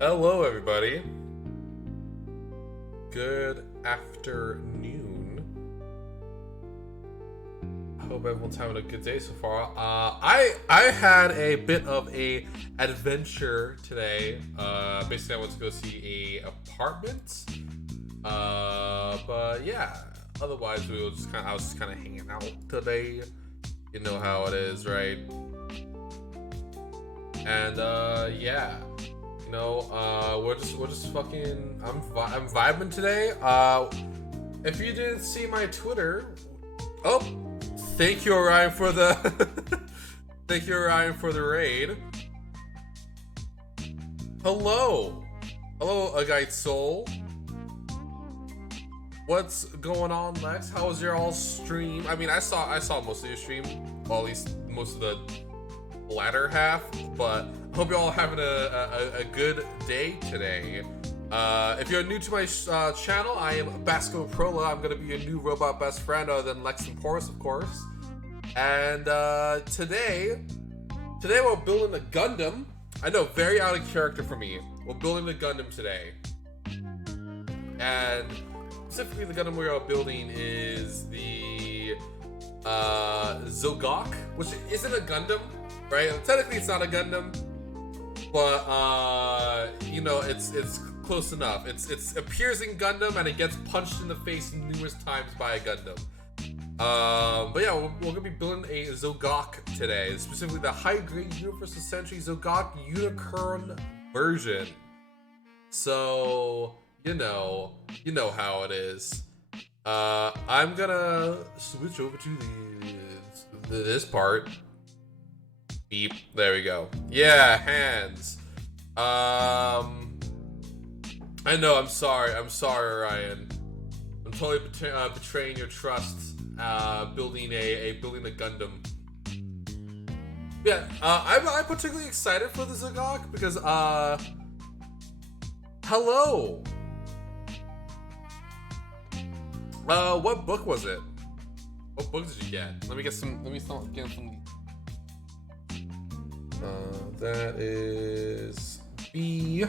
Hello, everybody. Good afternoon. I hope everyone's having a good day so far. I had a bit of a adventure today. Basically, I went to go see a apartment. But yeah. Otherwise, I was just kind of hanging out today. You know how it is, right? And yeah. We're just fucking. I'm vibing today. If you didn't see my Twitter, oh, thank you Orion for the, thank you Orion for the raid. Hello, hello, Agite Soul. What's going on, Lex? How was your all stream? I mean, I saw most of your stream, well, at least most of the latter half, but I hope you're all having a good day today. If you're new to my channel, I am Basco Prola. I'm going to be your new robot best friend other than Lex and Porus, of course. And today we're building a Gundam. I know, very out of character for me. We're building a Gundam today. And specifically the Gundam we are building is the Zogok, which isn't a Gundam, right? Technically it's not a Gundam, but you know, it's close enough. It appears in Gundam and it gets punched in the face numerous times by a Gundam. But yeah, we're gonna be building a Zogok today, specifically the high-grade Universal Century Zogok Unicorn version. So you know how it is. I'm gonna switch over to this part. Beep. There we go. Yeah, hands. I know. I'm sorry, Ryan. I'm totally betraying your trust. Building a Gundam. Yeah. I'm particularly excited for the Zogok because hello. What book was it? What book did you get? Let me get some. Let me get some. That is B.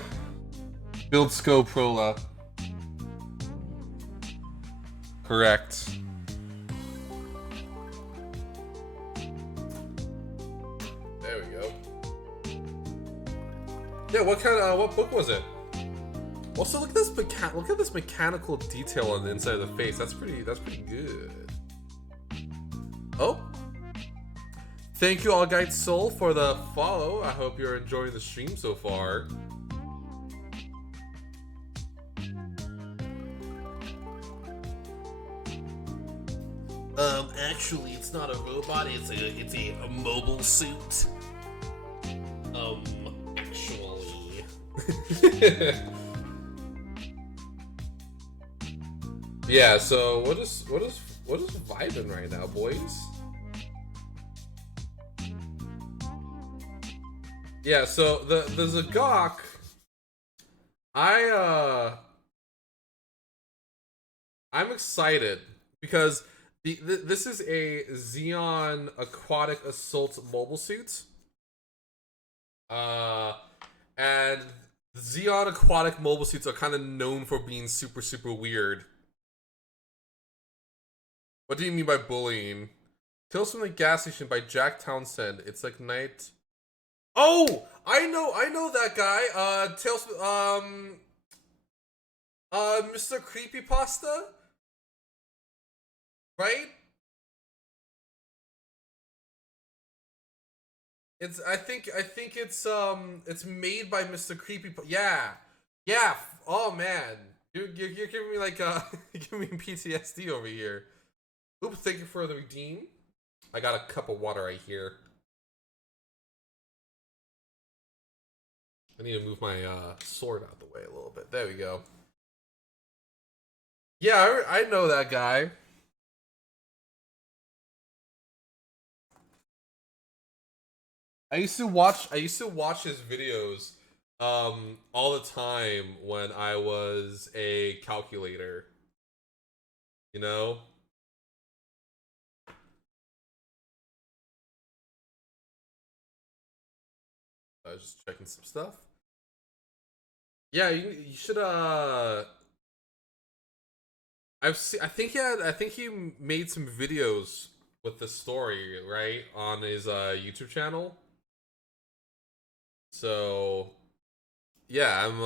Build Scope Prola. Correct. There we go. Yeah, what book was it? Also, look at this mechanical detail on the inside of the face. That's pretty good. Oh. Thank you, All Guide Soul, for the follow. I hope you're enjoying the stream so far. Actually, it's not a robot. It's a mobile suit. Actually. Yeah. So what is vibing right now, boys? Yeah, so the Zogok, I'm excited because this is a Xeon Aquatic Assault mobile suit. And Xeon Aquatic mobile suits are kind of known for being super weird. What do you mean by bullying? Tales from the Gas Station by Jack Townsend. It's like night. Oh, I know that guy. Tales, Mr. Creepypasta, right? I think it's made by Mr. Creepypasta. Yeah. Oh man, you're giving me like giving me PTSD over here. Oops, thank you for the redeem. I got a cup of water right here. I need to move my sword out the way a little bit. There we go. Yeah, I know that guy. I used to watch his videos all the time when I was a calculator. You know? I was just checking some stuff. Yeah, you should. I've seen. I think he made some videos with the story right on his YouTube channel. So yeah, I'm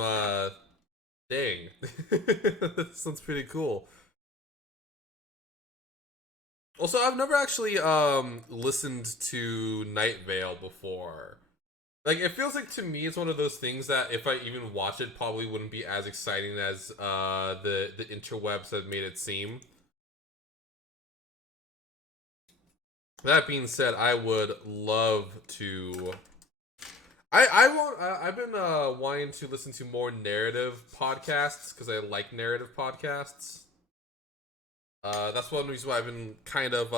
dang, that sounds pretty cool. Also, I've never actually listened to Night Vale before. Like, it feels like to me it's one of those things that if I even watch it, probably wouldn't be as exciting as the interwebs have made it seem. That being said, I would love to. I won't. I've been wanting to listen to more narrative podcasts because I like narrative podcasts. That's one reason why I've been kind of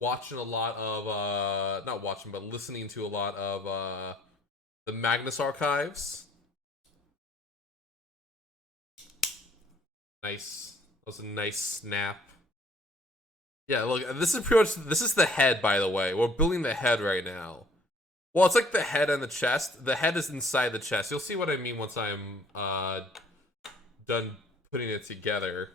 watching a lot of not watching but listening to a lot of the Magnus archives. Nice. That was a nice snap. Yeah, look, this is pretty much this is the head, by the way. We're building the head right now. Well, it's like the head and the chest. The head is inside the chest. You'll see what I mean once I'm done putting it together.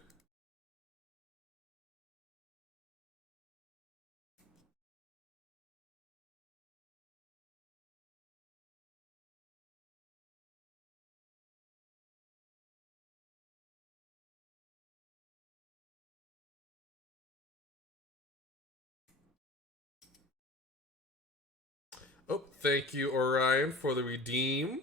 Oh, thank you, Orion, for the redeem.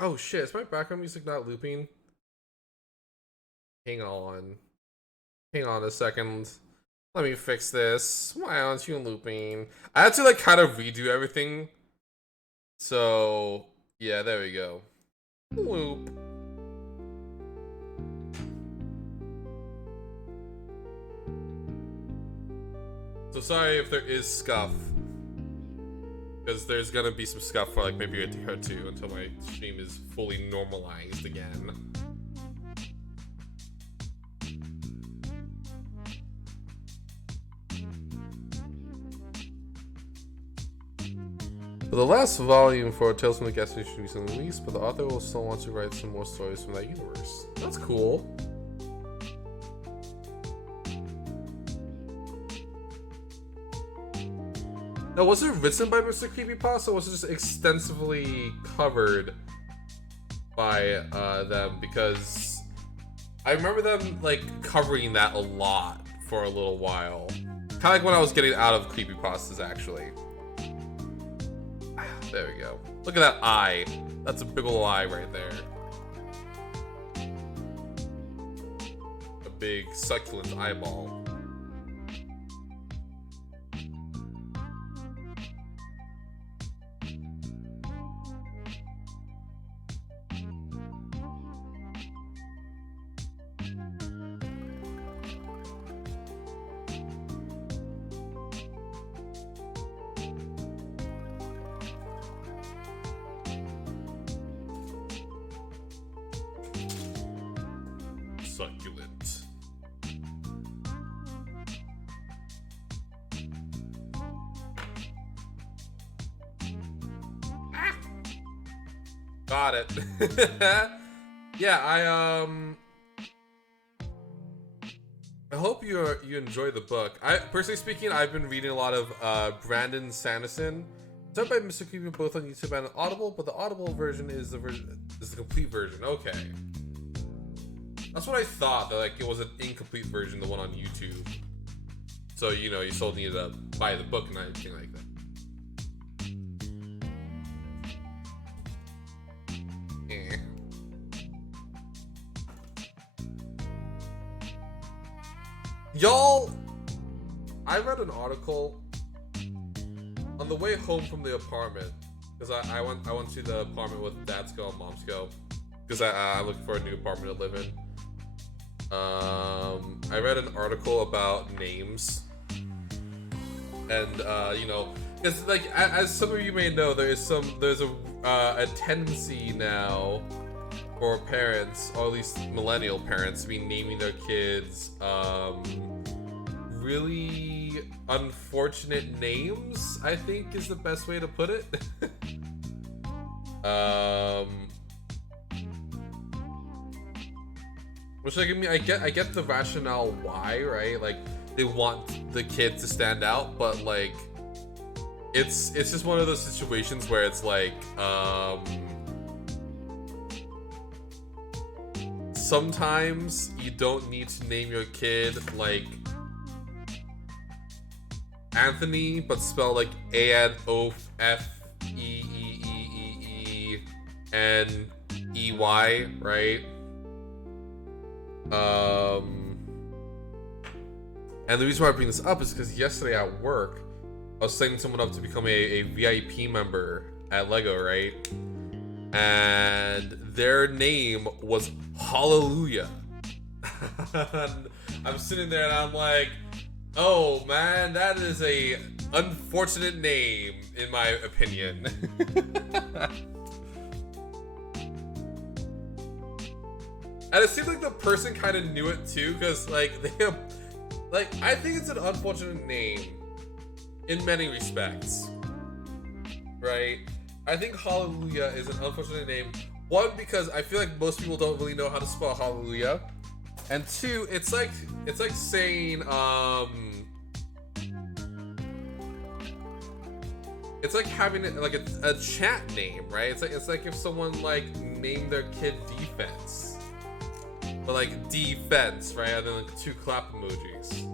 Oh shit, is my background music not looping? Hang on. Hang on a second. Let me fix this. Why aren't you looping? I had to like kind of redo everything. So yeah, there we go. Loop. So sorry if there is scuff. Because there's gonna be some scuff for like maybe a day or two until my stream is fully normalized again. But the last volume for Tales from the Gas Station recently released, but the author will still want to write some more stories from that universe. That's cool. Now, was it written by Mr. Creepypasta, or was it just extensively covered by them? Because I remember them like covering that a lot for a little while. Kind of like when I was getting out of creepypastas, actually. There we go. Look at that eye. That's a big ol' eye right there. A big succulent eyeball. Succulent. Ah! Got it. Yeah, I hope you enjoy the book. I personally speaking, I've been reading a lot of Brandon Sanderson. Done by Mr. Creepy both on YouTube and on Audible, but the Audible version is the complete version. Okay. That's what I thought, that like it was an incomplete version, the one on YouTube. So, you know, you still need to buy the book and everything like that. Y'all, I read an article on the way home from the apartment, because I went to the apartment with Dad's Go and Mom's Go, because I'm looking for a new apartment to live in. I read an article about names, and you know, It's like, as some of you may know, there's a tendency now for parents, or at least millennial parents, to be naming their kids really unfortunate names, I think is the best way to put it. Which, like, I mean, I get the rationale why, right? Like, they want the kid to stand out, but like, it's just one of those situations where it's like, sometimes you don't need to name your kid like Anthony, but spell like ANOFFEEEENEY, right? And the reason why I bring this up is because yesterday at work, I was setting someone up to become a VIP member at LEGO, right? And their name was Hallelujah. I'm sitting there and I'm like, oh man, that is a unfortunate name, in my opinion. And it seems like the person kind of knew it too, because like, they have, like, I think it's an unfortunate name in many respects, right? I think Hallelujah is an unfortunate name. One, because I feel like most people don't really know how to spell Hallelujah, and two, it's like saying it's like having like a chat name, right? It's like if someone like named their kid Defense, but like defense, right? And then like 2 clap emojis.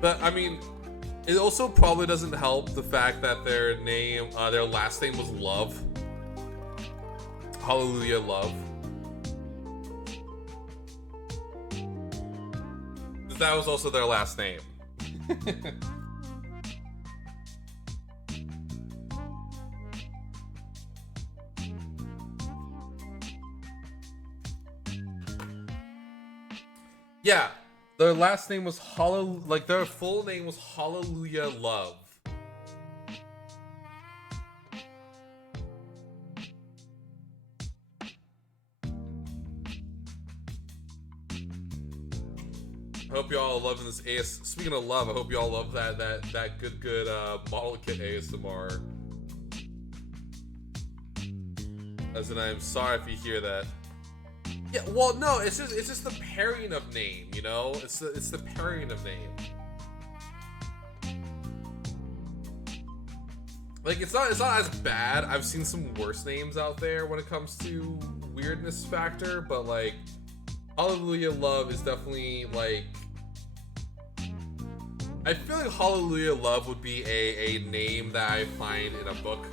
But I mean, it also probably doesn't help the fact that their last name was Love. Hallelujah Love. That was also their last name. Yeah, their last name was like their full name was Hallelujah Love. I hope y'all are loving this Speaking of love, I hope y'all love that good model kit ASMR. As in, I'm sorry if you hear that. Yeah, well, no, it's just the pairing of name, you know? It's the pairing of name. Like, it's not as bad. I've seen some worse names out there when it comes to weirdness factor, but like, Hallelujah Love is definitely like, I feel like Hallelujah Love would be a name that I find in a book.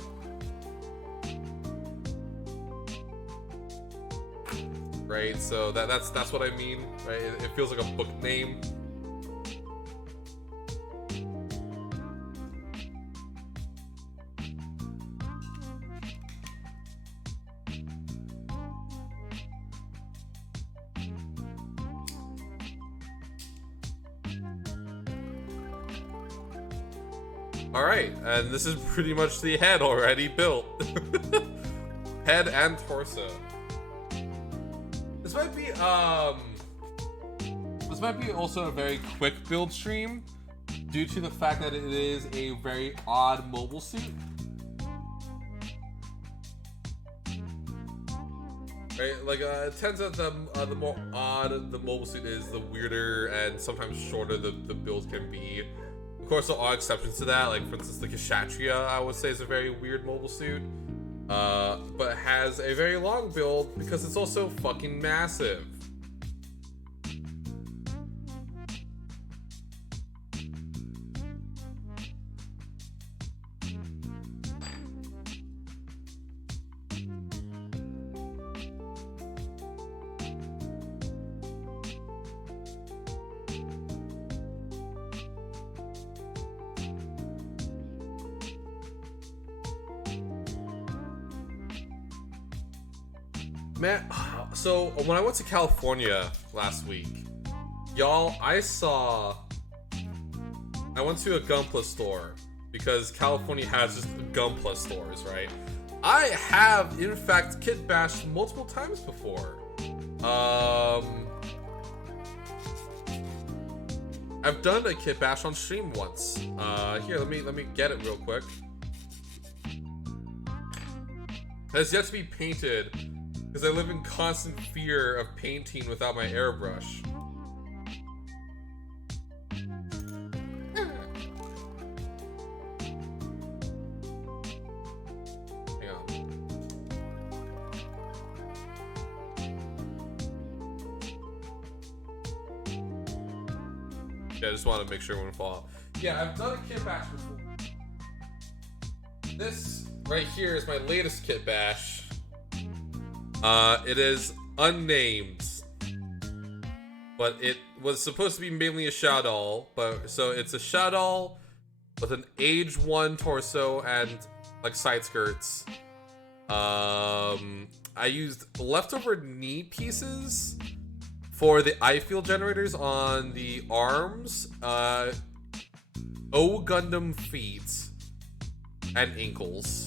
Right, so that's what I mean, right? It feels like a book name. All right, and this is pretty much the head already built. Head and torso. This might be also a very quick build stream due to the fact that it is a very odd mobile suit. Right, like it turns out the more odd the mobile suit is, the weirder and sometimes shorter the build can be. Of course, there are exceptions to that. Like, for instance, the Kshatriya, I would say, is a very weird mobile suit. But has a very long build because it's also fucking massive. Man, so when I went to California last week, y'all, I went to a Gunpla store because California has just Gunpla stores, right? I have, in fact, kit bashed multiple times before. I've done a kit bash on stream once. Here, let me get it real quick. It has yet to be painted because I live in constant fear of painting without my airbrush. Hang on. Yeah, I just want to make sure it wouldn't fall out. Yeah, I've done a kit bash before. This right here is my latest kit bash. It is unnamed, but it was supposed to be mainly a Shadow Doll. But so it's a Shadow Doll with an age 1 torso and like side skirts. I used leftover knee pieces for the eye field generators on the arms, O Gundam feet, and ankles.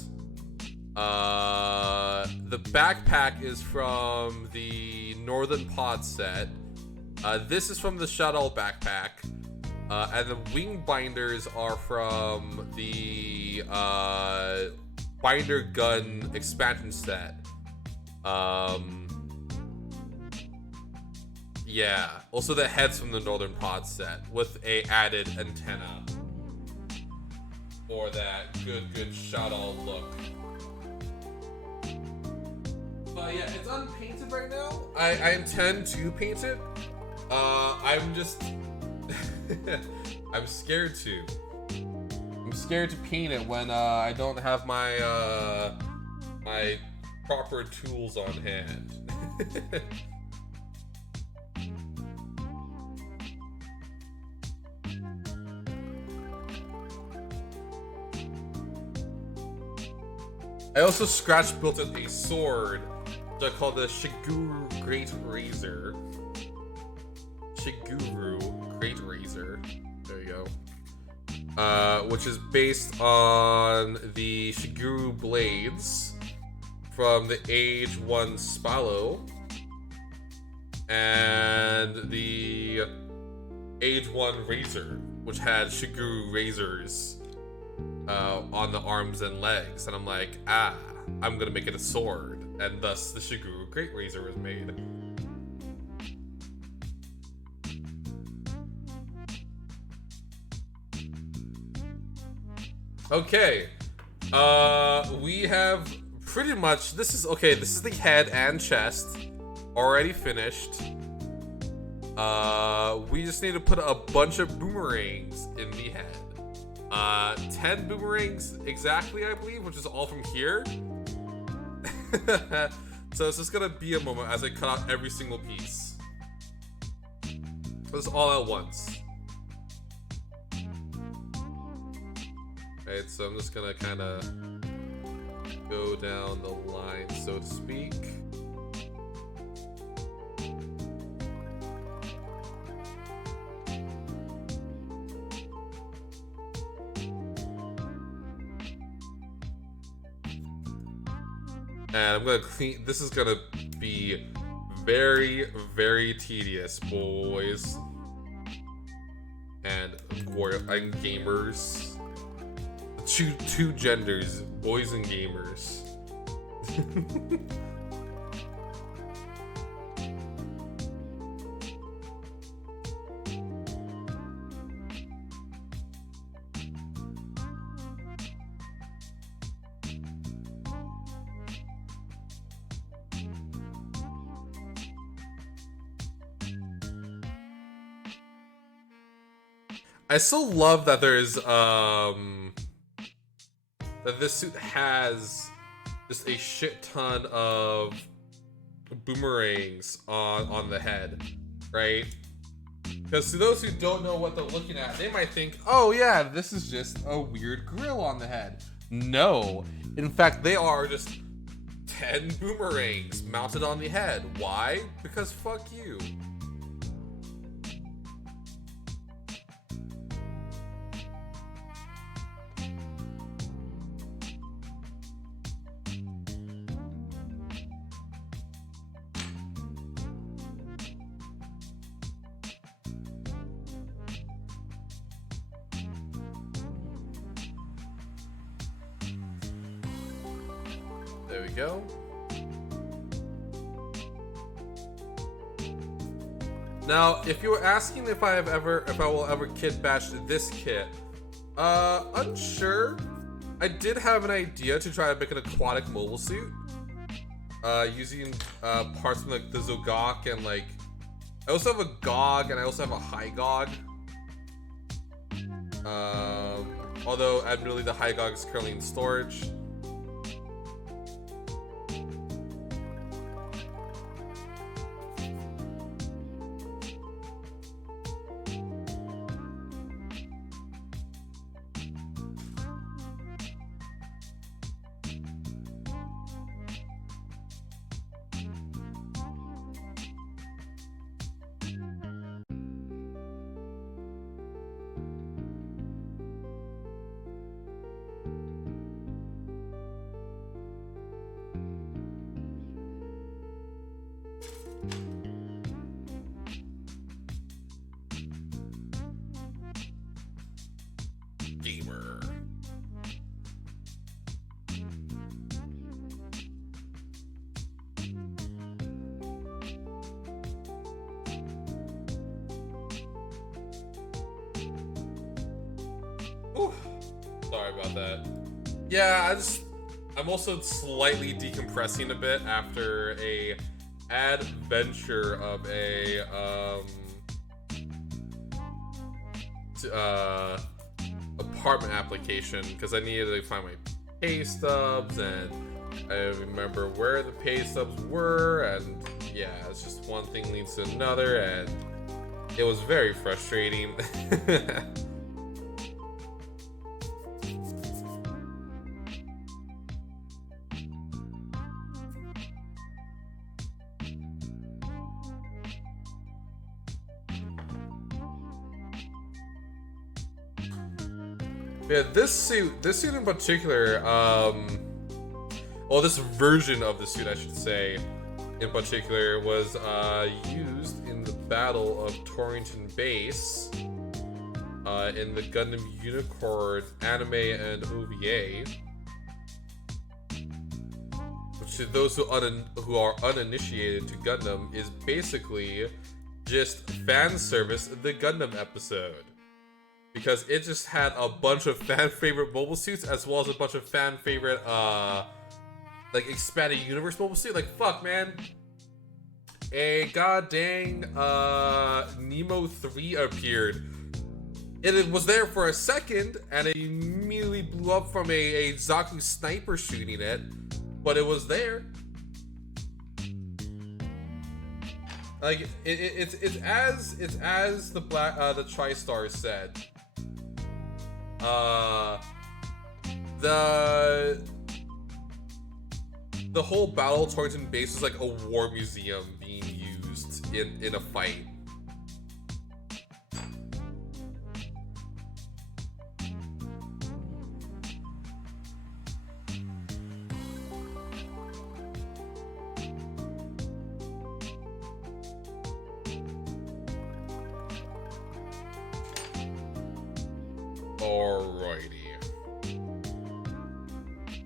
The backpack is from the Northern Pod set. This is from the Shadow backpack. And the wing binders are from the Binder Gun expansion set. Yeah. Also the head's from the Northern Pod set with a added antenna for that good Shadow look. But yeah, it's unpainted right now. I intend to paint it. I'm just I'm scared to. I'm scared to paint it when I don't have my my proper tools on hand. I also scratch built a sword which I call the Shiguru Great Razor. Shiguru Great Razor. There you go. Which is based on the Shiguru blades from the Age 1 Spallo and the Age 1 Razor, which had Shiguru razors on the arms and legs. And I'm like, I'm gonna make it a sword. And thus the Shiguru Great Razor was made. Okay. We have pretty much, this is the head and chest already finished. We just need to put a bunch of boomerangs in the head. 10 boomerangs exactly, I believe, which is all from here. So it's just gonna be a moment as I cut out every single piece. This all at once. Right, so I'm just gonna kind of go down the line, so to speak. And I'm gonna clean. This is gonna be very, very tedious, boys and gamers. Two genders, boys and gamers. I still love that there's that this suit has just a shit ton of boomerangs on the head, right? Because to those who don't know what they're looking at, they might think, oh yeah, this is just a weird grill on the head. No, in fact, they are just 10 boomerangs mounted on the head. Why? Because fuck you. There we go. Now, if you were asking if I will ever kit bash this kit, unsure. I did have an idea to try to make an aquatic mobile suit, using parts from like the Zogok and like I also have a Gog and I also have a High Gog. Although admittedly the High Gog is currently in storage. Gamer. Ooh, sorry about that. Yeah, I'm also slightly decompressing a bit after a adventure of a apartment application because I needed to find my pay stubs and I remember where the pay stubs were, and yeah, it's just one thing leads to another and it was very frustrating. Yeah, this suit in particular, well, this version of the suit, I should say, in particular, was used in the Battle of Torrington Base in the Gundam Unicorn anime and OVA. Which, to those who are uninitiated to Gundam, is basically just fan service the Gundam episode. Because it just had a bunch of fan favorite mobile suits as well as a bunch of fan favorite like expanded universe mobile suit. Like fuck man. A god dang Nemo 3 appeared. It was there for a second and it immediately blew up from a Zaku sniper shooting it. But it was there. Like it's as the TriStar said. The whole Battle of Torrington Base is like a war museum being used in a fight. Alrighty.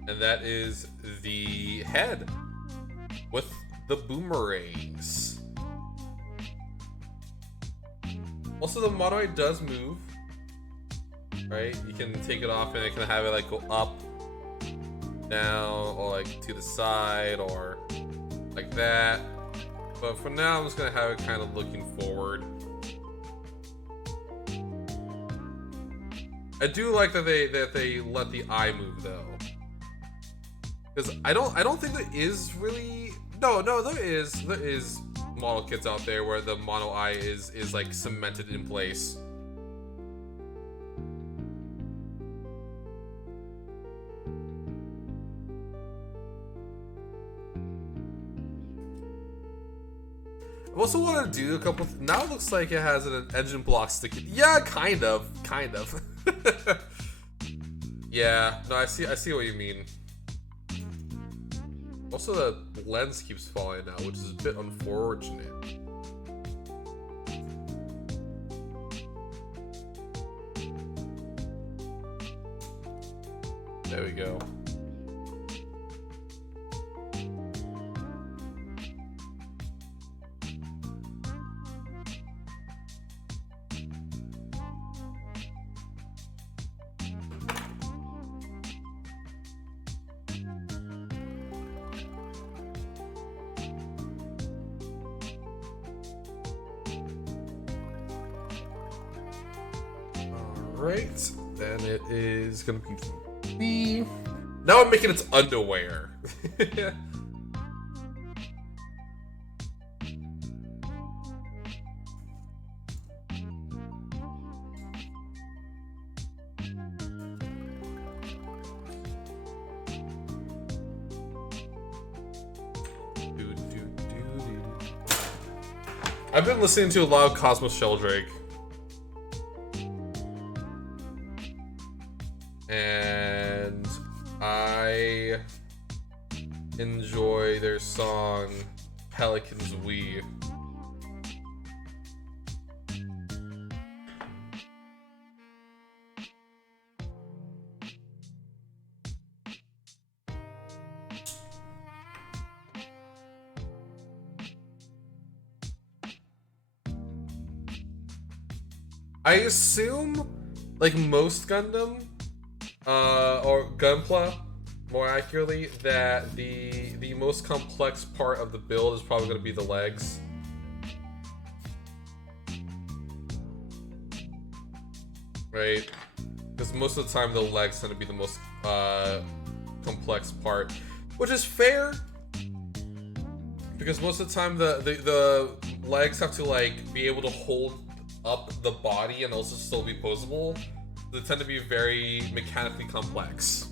And that is the head with the boomerangs. Also, the monoid does move, right? You can take it off and it can have it like go up, down, or like to the side, or like that. But for now, I'm just gonna have it kind of looking forward. I do like that they let the eye move though, because I don't think there is really no there is model kits out there where the mono eye is like cemented in place. also want to do a couple. Now it looks like it has an engine block sticking. Yeah, kind of. Yeah, no, I see what you mean. Also, the lens keeps falling out, which is a bit unfortunate. There we go. Alright, then it is gonna be now I'm making its underwear. I've been listening to a lot of Cosmos Sheldrake. And I enjoy their song Pelican's We. I assume, like most Gundam, or Gunpla, more accurately, that the most complex part of the build is probably going to be the legs. Right? Because most of the time the legs tend to be the most complex part, which is fair. Because most of the time the legs have to like be able to hold up the body and also still be posable. They tend to be very mechanically complex.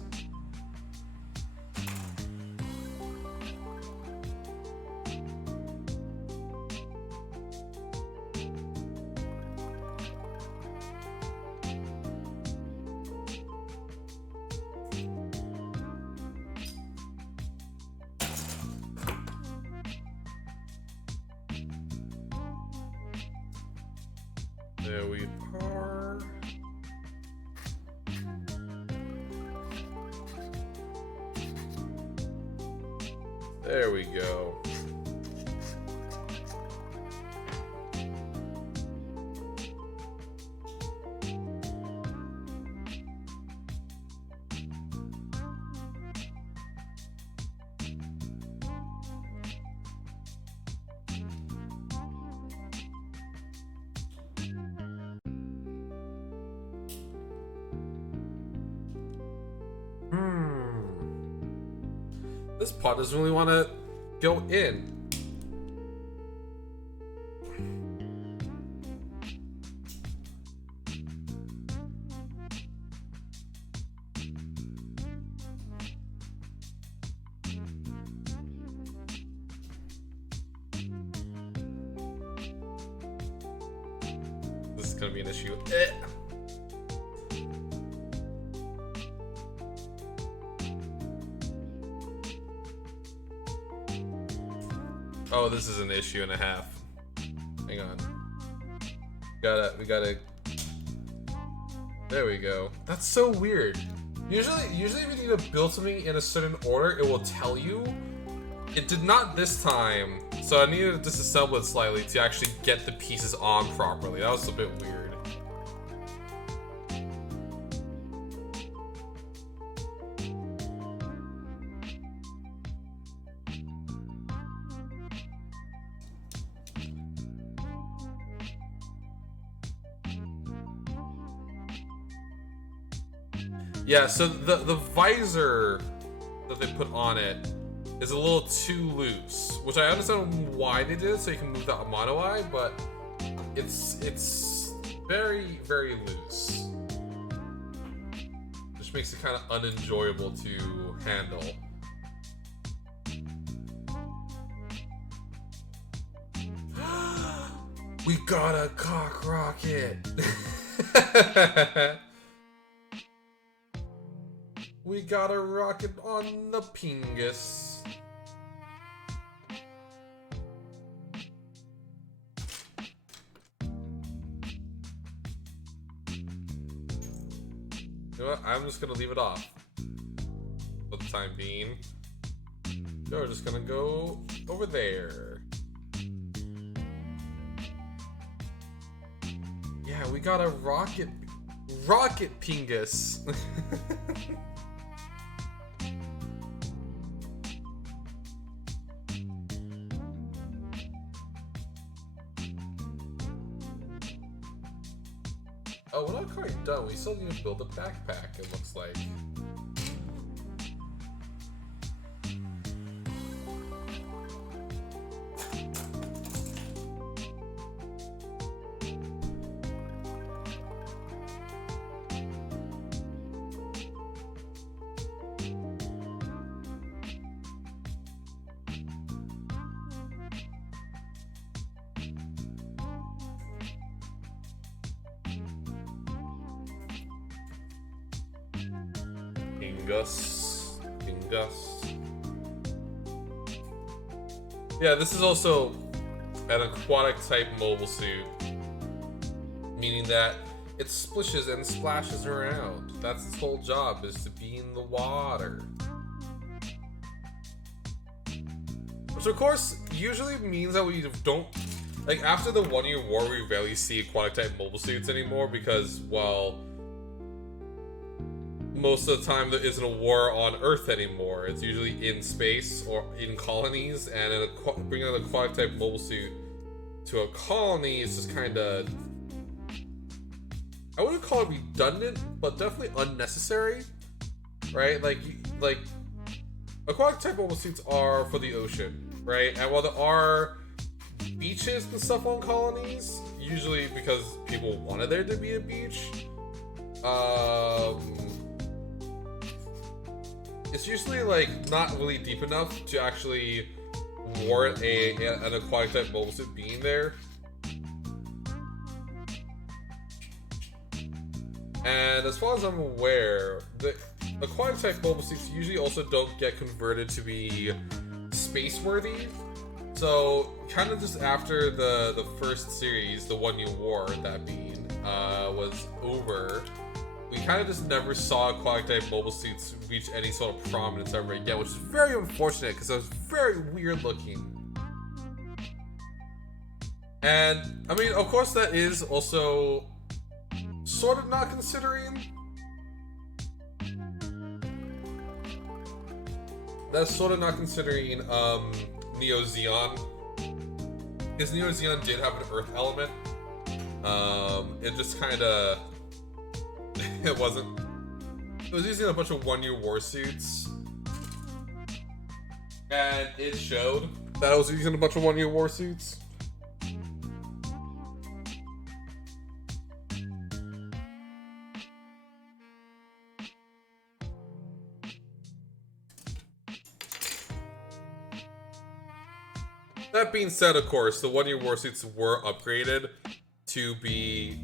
There we are. There we go. This pod doesn't really want to go in. This is gonna be an issue. Oh, this is an issue and a half. Hang on. We gotta. There we go. That's so weird. Usually if you need to build something in a certain order, it will tell you. It did not this time, so I needed to disassemble it slightly to actually get the pieces on properly. That was a bit weird. Yeah, so the visor that they put on it is a little too loose, which I understand why they did it, so you can move that mono eye, but it's very, very loose, which makes it kind of unenjoyable to handle. We got a cock rocket. We got a rocket on the Pingus. You know what? I'm just gonna leave it off for the time being. So we're just gonna go over there. Yeah, we got a rocket Pingus. Oh, we're not quite done. We still need to build a backpack, it looks like. Pingus. Yeah, this is also an aquatic type mobile suit, meaning that it splishes and splashes around. That's its whole job, is to be in the water. Which of course usually means that we don't, like, after the 1 year war, we rarely see aquatic type mobile suits anymore because, well, most of the time there isn't a war on Earth anymore. It's usually in space or in colonies, and bringing an aquatic type mobile suit to a colony is just kind of, I wouldn't call it redundant, but definitely unnecessary, right? Like aquatic type mobile suits are for the ocean, right? And while there are beaches and stuff on colonies, usually because people wanted there to be a beach, it's usually like not really deep enough to actually warrant an aquatic type mobile suit being there. And as far as I'm aware, the aquatic type mobile suits usually also don't get converted to be space worthy. So kind of just after the first series, the 1 year war, that being, was over, we kind of just never saw aquatic type mobile suits reach any sort of prominence ever again, which is very unfortunate because it was very weird looking. And I mean, of course, that is also sort of not considering. That's sort of not considering Neo Zeon, because Neo Zeon did have an Earth element. It just kind of it wasn't. It was using a bunch of 1 year war suits, and it showed that I was using a bunch of 1 year war suits. That being said, of course, the 1 year war suits were upgraded to be,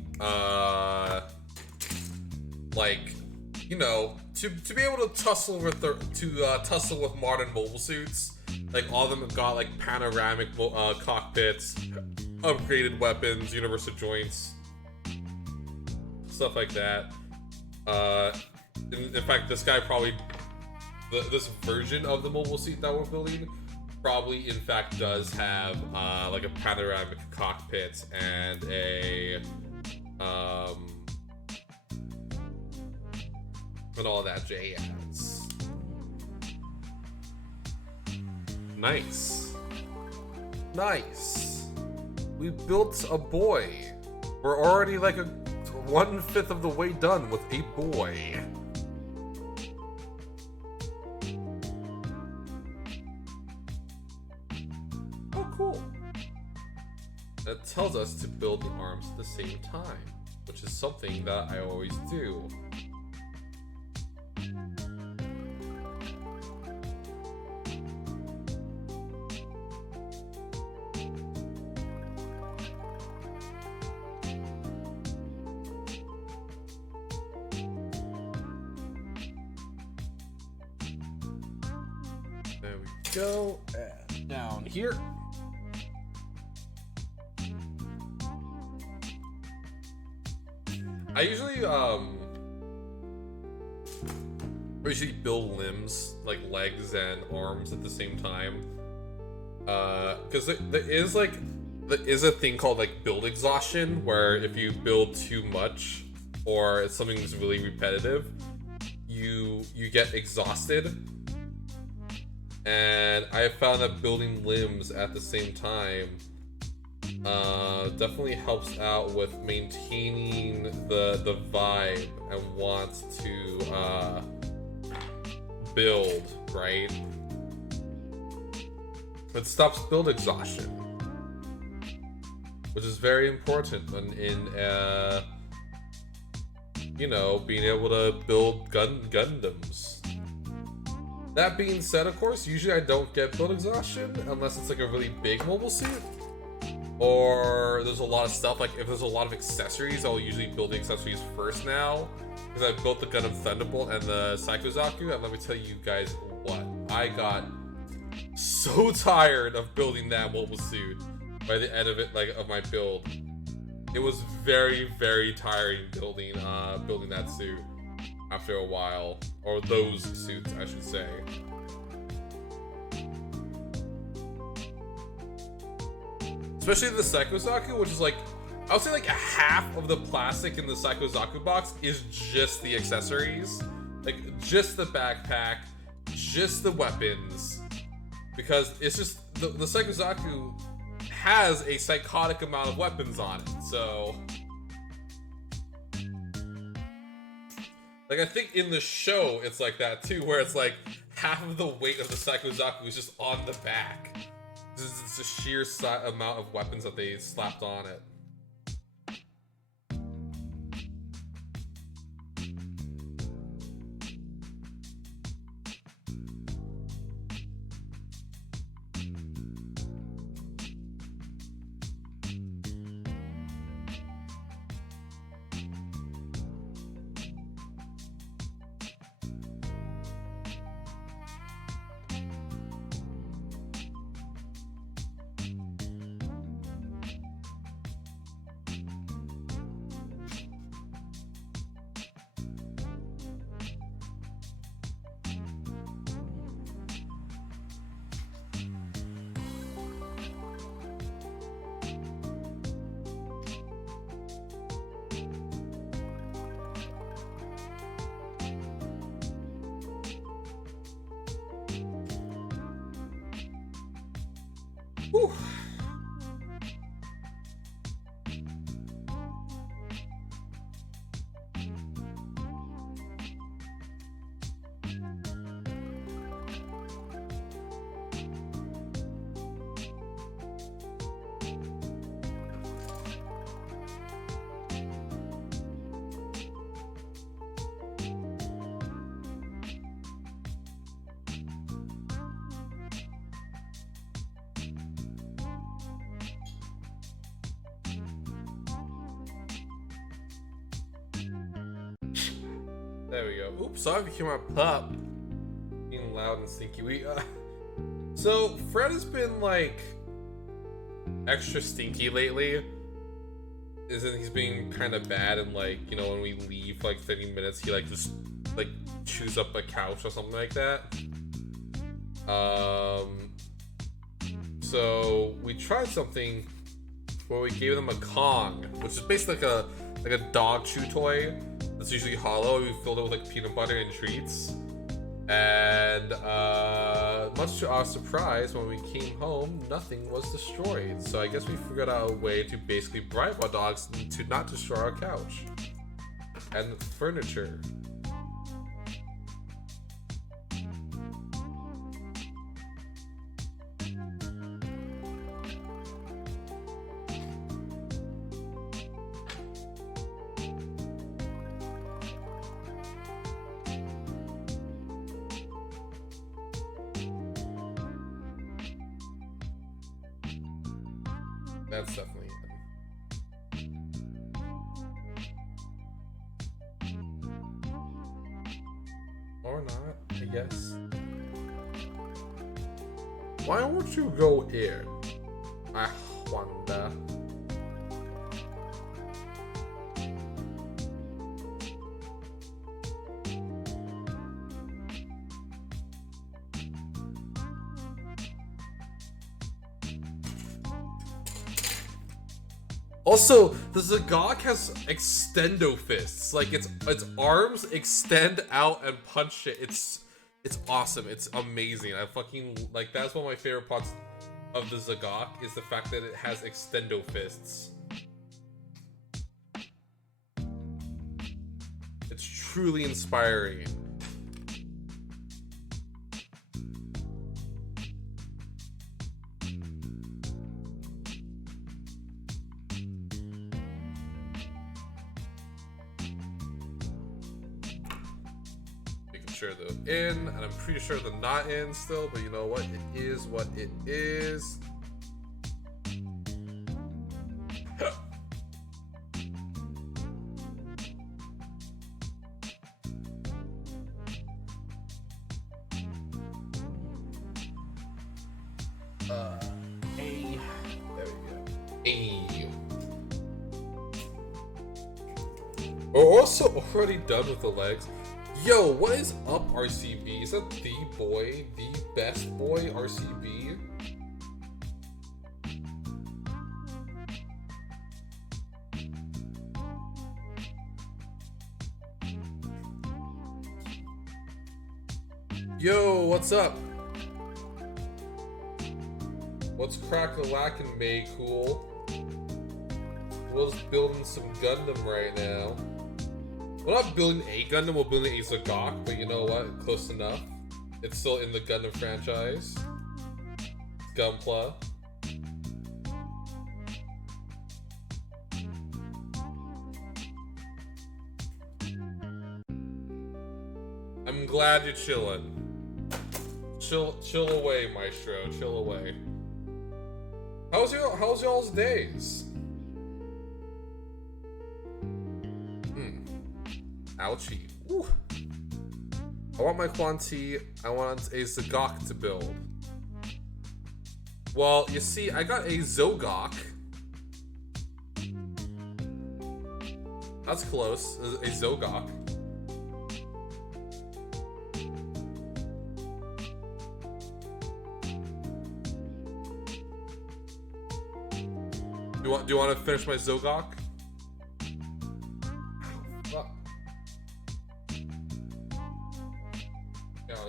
like, you know, to be able to tussle with tussle with modern mobile suits. Like, all of them have got like panoramic cockpits, upgraded weapons, universal joints, stuff like that. In fact, this guy probably, this version of the mobile suit that we're building probably in fact does have like a panoramic cockpit and a and all that jazz. Nice. We built a boy. We're already like 1/5 of the way done with a boy. Cool. That tells us to build the arms at the same time, which is something that I always do. There we go. And down here. I usually build limbs, like legs and arms at the same time. Because there is a thing called like build exhaustion, where if you build too much or it's something that's really repetitive, you get exhausted. And I have found that building limbs at the same time definitely helps out with maintaining the vibe and want to build, right? It stops build exhaustion, which is very important in you know, being able to build Gundams. That being said, of course, usually I don't get build exhaustion unless it's like a really big mobile suit, or there's a lot of stuff. Like if there's a lot of accessories, I'll usually build the accessories first now, because I built the Gundam Thunderbolt and the Psychozaku, and let me tell you guys what, I got so tired of building that mobile suit by the end of it, like of my build. It was very, very tiring building that suit after a while, or those suits, I should say. Especially the Psychozaku, which is like, I would say like a half of the plastic in the Psychozaku box is just the accessories, like just the backpack, just the weapons, because it's just the Psychozaku has a psychotic amount of weapons on it, so like I think in the show it's like that too, where it's like half of the weight of the Psychozaku is just on the back. It's the sheer amount of weapons that they slapped on it. Whew. There we go. Oops, sorry if you hear my pup being loud and stinky. So Fred has been like extra stinky lately. Isn't he's being kind of bad, and like, you know, when we leave like 30 minutes, he like just like chews up a couch or something like that. So we tried something where we gave them a Kong, which is basically like a dog chew toy. It's usually hollow. We filled it with like peanut butter and treats. And much to our surprise, when we came home, nothing was destroyed. So I guess we figured out a way to basically bribe our dogs to not destroy our couch and furniture. That's definitely it. Or not, I guess. Why won't you go here? I wonder. Also, the Zogok has extendo fists. Like its arms extend out and punch shit. It's awesome. It's amazing. I fucking like that's one of my favorite parts of the Zogok is the fact that it has extendo fists. It's truly inspiring. Sure they're in, and I'm pretty sure they're not in still, but you know what? It is what it is. There we go. We're also already done with the legs. Yo, what is up, RCB? Is that the boy, the best boy, RCB? Yo, what's up? What's crack-a-lackin' May cool? Will's building some Gundam right now. We're not building a Gundam, we're building a Zogok, but you know what? Close enough. It's still in the Gundam franchise. Gunpla. I'm glad you're chilling. Chill away, Maestro. Chill away. How's y'all's days? Ouchie. Ooh. I want my Quanti. I want a Zogok to build. Well, you see, I got a Zogok. That's close. A Zogok. Do you want to finish my Zogok?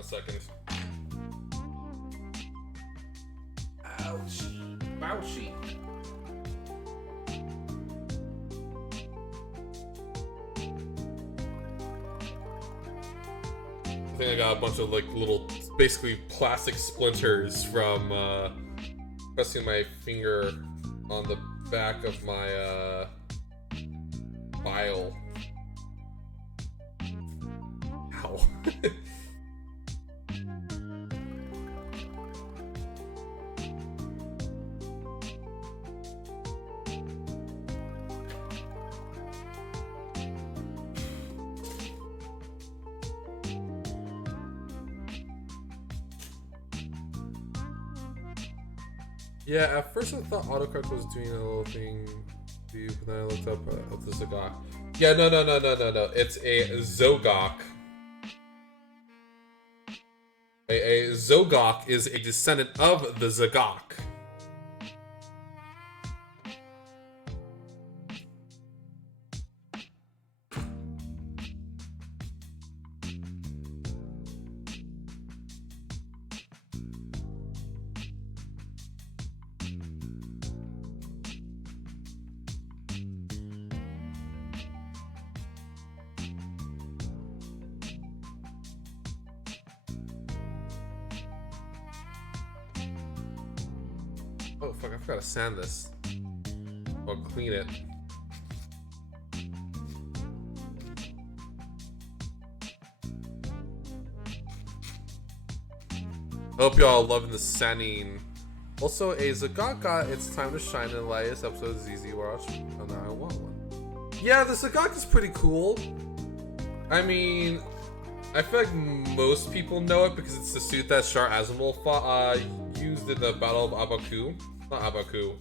Second. Ouchie. Ouchie. I think I got a bunch of like little, basically plastic splinters from pressing my finger on the back of my file. Ow. Yeah, at first I thought autocorrect was doing a little thing, but then I looked up the Zogok. Yeah, no. It's a Zogok. A Zogok is a descendant of the Zogok. Oh fuck, I forgot to sand this. Or clean it. Hope y'all loving the sanding. Also, a Zogok got its time to shine in the latest episode of ZZ Watch. Oh no, I want one. Yeah, the Zogok is pretty cool. I mean, I feel like most people know it because it's the suit that Shar Asimov used in the Battle of Abaku. Not Abaku.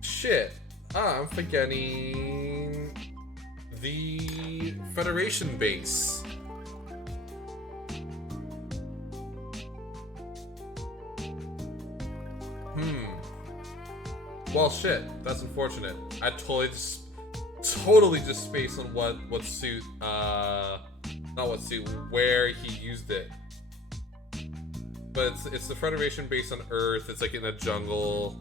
Shit. I'm forgetting the Federation base. Well, shit. That's unfortunate. I totally just spaced on what suit, not what suit, where he used it. But it's the Federation base on Earth. It's like in a jungle.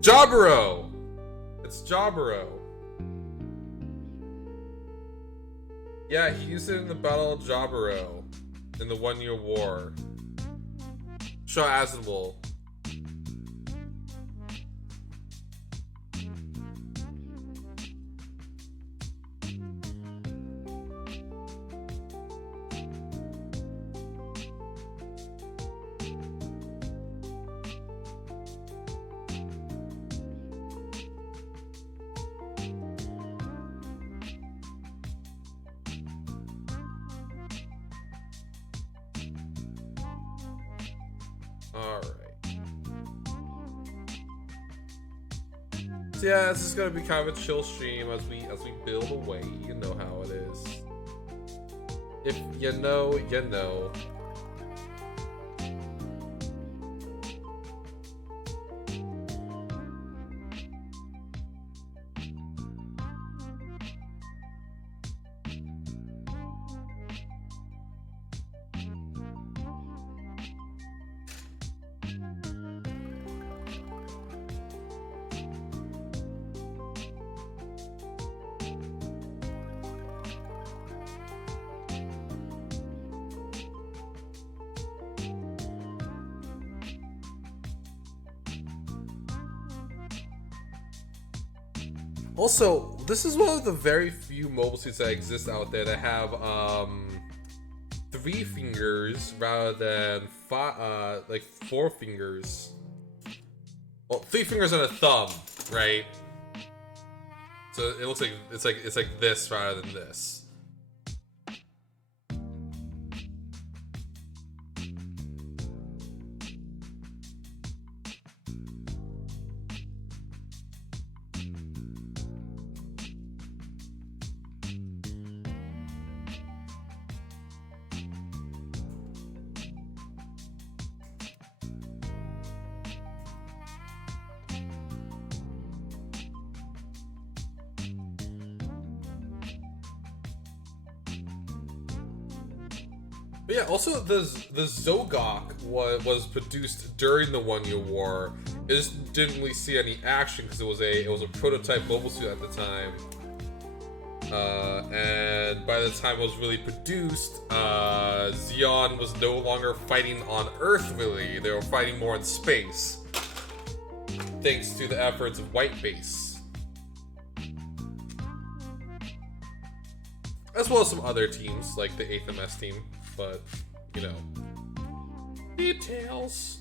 Jaburo! It's Jaburo. Yeah, he used it in the Battle of Jaburo in the 1 Year War. Shah Aznavour. So yeah, this is gonna be kind of a chill stream as we build away. You know how it is. If you know, you know. Also, this is one of the very few mobile suits that exist out there that have 3 fingers rather than 4 fingers. Well, 3 fingers and a thumb, right? So it looks like it's like this rather than this. But yeah, also the Zogok was produced during the 1 Year War. It just didn't really see any action because it was a prototype mobile suit at the time. And by the time it was really produced, Zeon was no longer fighting on Earth really. They were fighting more in space. Thanks to the efforts of White Base. As well as some other teams, like the 8th MS team. But, you know, details.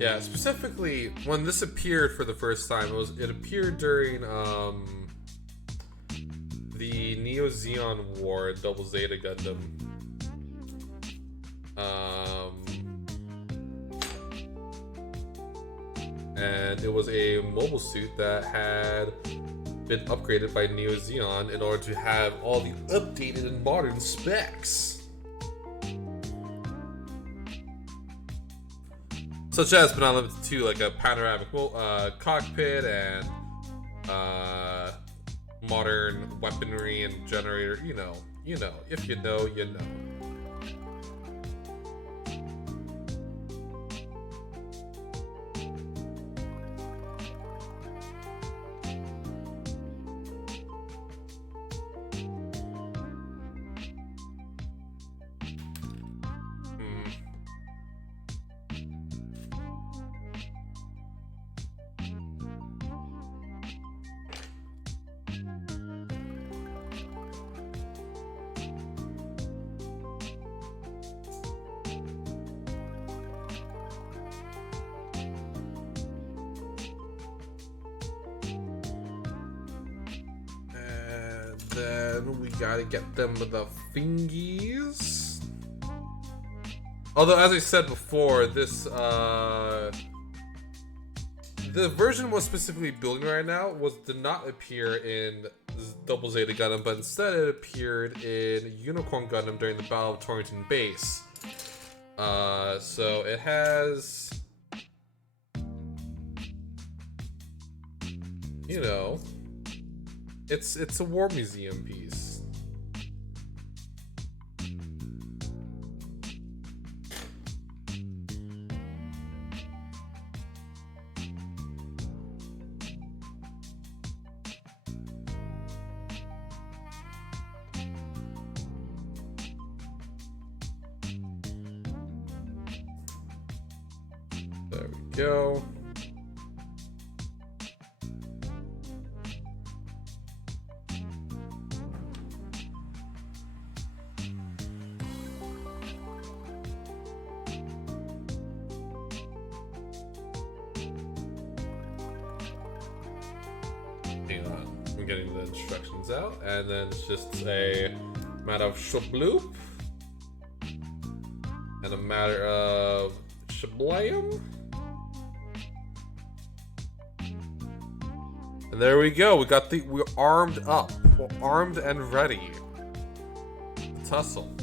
Yeah, specifically when this appeared for the first time, it appeared during the Neo Zeon War in Double Zeta Gundam. And it was a mobile suit that had been upgraded by Neo Zeon in order to have all the updated and modern specs. such as but not limited to like a panoramic cockpit and modern weaponry and generator. You know, if you know, you know. Then we gotta get them the fingies. Although, as I said before, this the version was specifically building right now did not appear in Double Zeta Gundam, but instead it appeared in Unicorn Gundam during the Battle of Torrington Base. So it has, you know, it's a war museum piece. There we go. Hang on, I'm getting the instructions out, and then it's just a matter of shabloop and a matter of shablam. And there we go. We're armed up. We're armed and ready to tussle.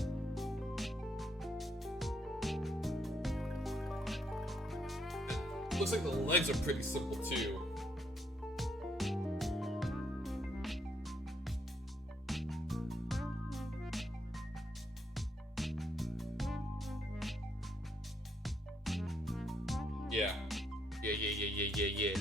It looks like the legs are pretty simple too. Yeah. Yeah.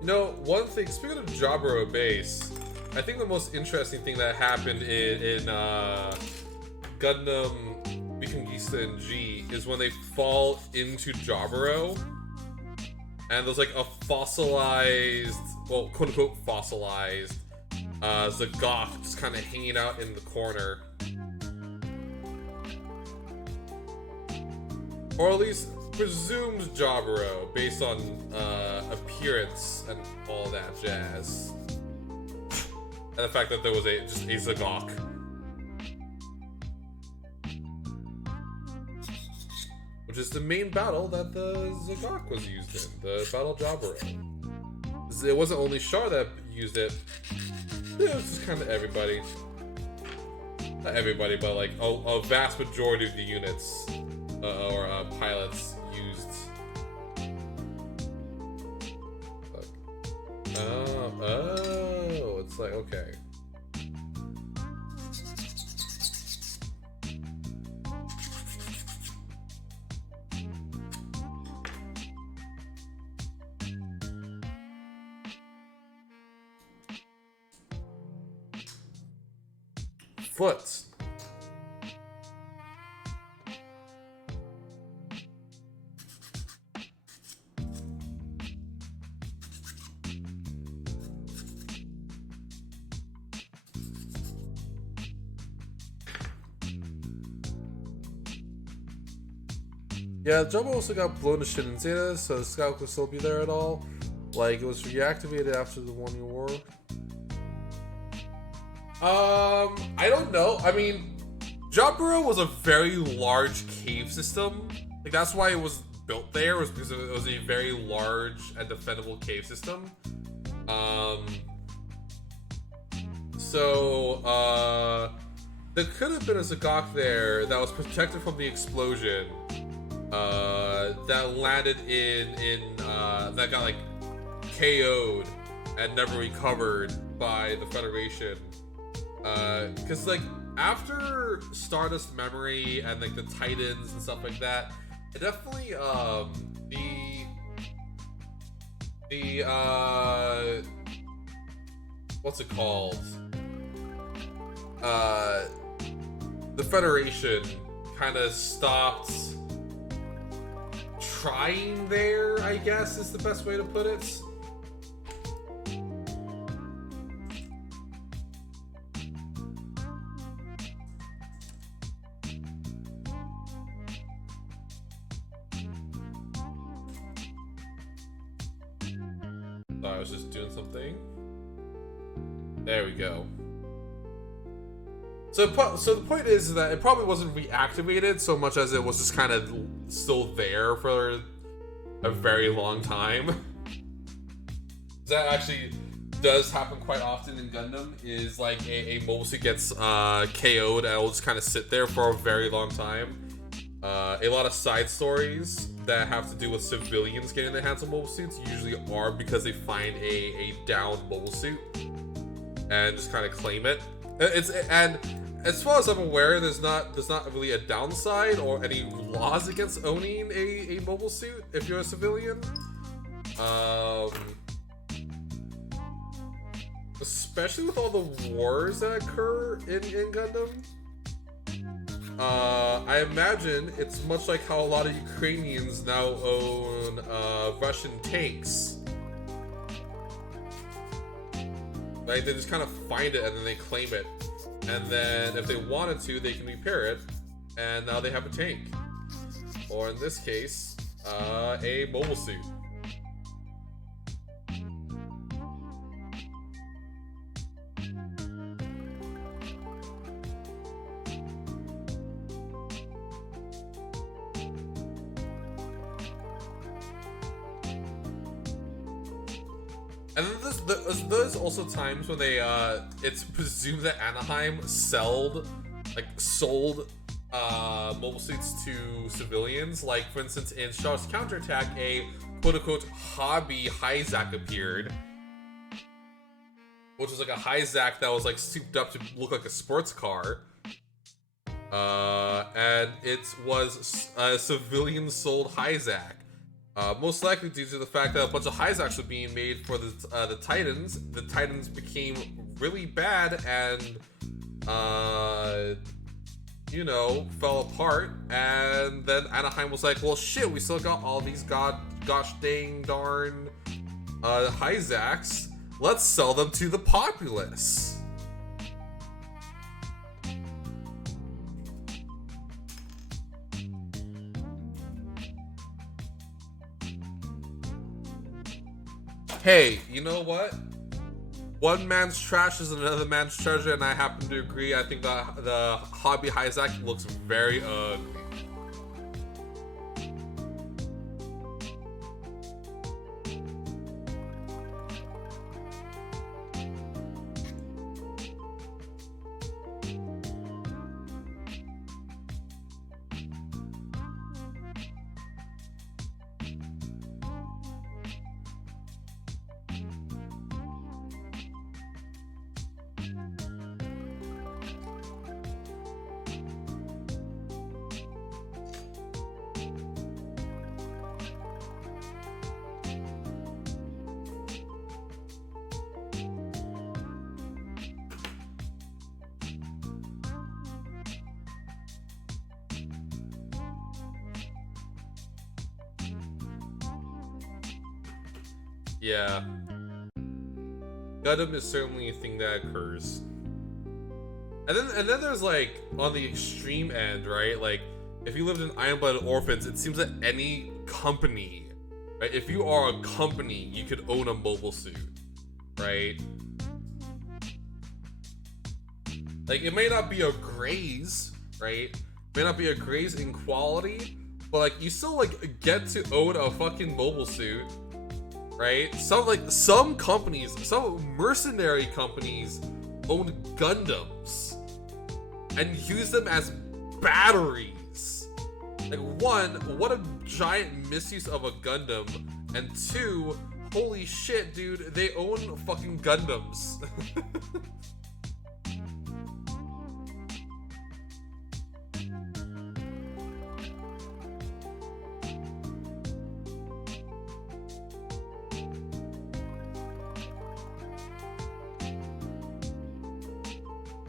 You know, one thing, speaking of Jaburo Base, I think the most interesting thing that happened in Gundam Reconquista and G is when they fall into Jaburo, and there's like a fossilized, well, quote unquote fossilized, Zogok just kind of hanging out in the corner. Or at least presumed Jaburo based on appearance and all that jazz. And the fact that there was just a Zogok. Which is the main battle that the Zogok was used in, the Battle of Jaburo. It wasn't only Char that used it, it was just kind of everybody. Not everybody, but like a vast majority of the units or pilots used. Oh, it's like, okay. Foot. Yeah, Jumbo also got blown to shit in Zeta, so the Scout could still be there at all. Like, it was reactivated after the 1 year war. I don't know. I mean, Jaburo was a very large cave system. Like, that's why it was built there, was because it was a very large and defendable cave system. There could have been a Zogok there that was protected from the explosion. That landed that got like KO'd and never recovered by the Federation. Because like after Stardust Memory and like the Titans and stuff like that, it definitely what's it called? The Federation kind of stopped trying there, I guess is the best way to put it. I was just doing something. There we go. So the point is that it probably wasn't reactivated so much as it was just kind of still there for a very long time. That actually does happen quite often in Gundam, is like a mobile suit gets KO'd and it'll just kind of sit there for a very long time. A lot of side stories that have to do with civilians getting their hands on mobile suits usually are because they find a downed mobile suit and just kind of claim it. And as far as I'm aware, there's not really a downside or any laws against owning a mobile suit if you're a civilian. Especially with all the wars that occur in Gundam. I imagine it's much like how a lot of Ukrainians now own Russian tanks. Like, they just kind of find it and then they claim it. And then if they wanted to, they can repair it. And now they have a tank. Or in this case, a mobile suit. And then there's also times when they it's presumed that Anaheim sold mobile suits to civilians. Like, for instance, in Char's Counterattack, a quote-unquote hobby Hyzak appeared, which was like a Hyzak that was like souped up to look like a sports car. And it was a civilian sold Hyzak. Most likely due to the fact that a bunch of Hyzaks were being made for the Titans. The Titans became really bad and, fell apart. And then Anaheim was like, well, shit, we still got all these gosh dang darn Hyzaks. Let's sell them to the populace. Hey, you know what? One man's trash is another man's treasure, and I happen to agree. I think the hobby Hyzak looks very ugly. Yeah. Gundam is certainly a thing that occurs. And then there's like on the extreme end, right? Like if you lived in Iron-Blooded Orphans, it seems that any company, right? If you are a company, you could own a mobile suit, right? Like, it may not be a Graze, right? It may not be a Graze in quality, but like, you still like get to own a fucking mobile suit, right? Some companies, some mercenary companies own Gundams and use them as batteries. Like, one, what a giant misuse of a Gundam, and two, holy shit, dude, they own fucking Gundams.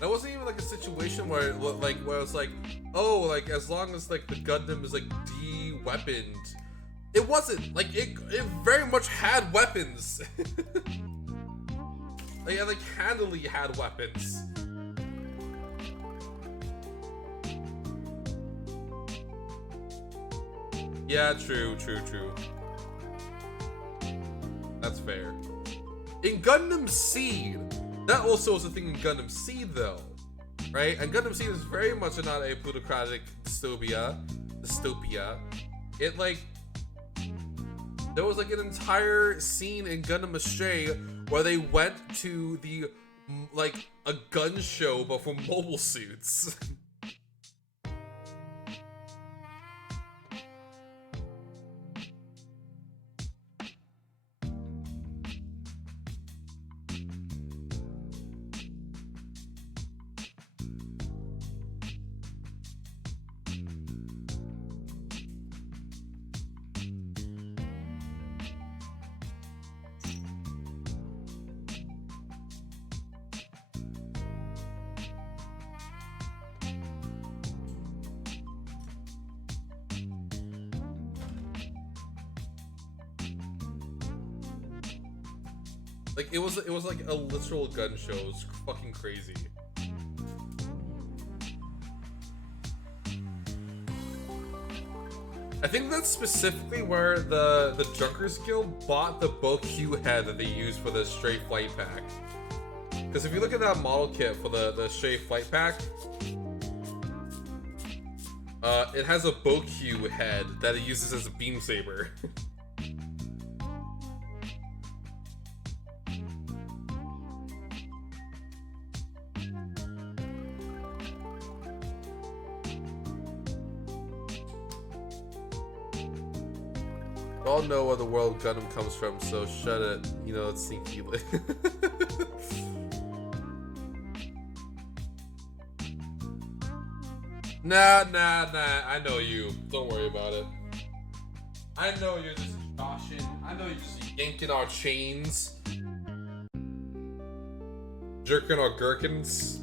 That wasn't even like a situation where where it's like, oh, like as long as like the Gundam is like de-weaponed. It wasn't. Like it very much had weapons. Like, it like handily had weapons. Yeah, true. That's fair. In Gundam Seed, that also was a thing in Gundam Seed, though, right? And Gundam Seed is very much not a plutocratic dystopia. It like, there was like an entire scene in Gundam Astray where they went to the like a gun show but for mobile suits. Like, it was like a literal gun show. It was fucking crazy. I think that's specifically where the Junkers Guild bought the Boq head that they used for the Stray Flight Pack. Because if you look at that model kit for the Stray Flight Pack, it has a Boq head that it uses as a beam saber. We all know where the world Gundam comes from, so shut it. You know, it's sneaky. Nah. I know you. Don't worry about it. I know you're just joshing. I know you're just yanking our chains. Jerking our gherkins.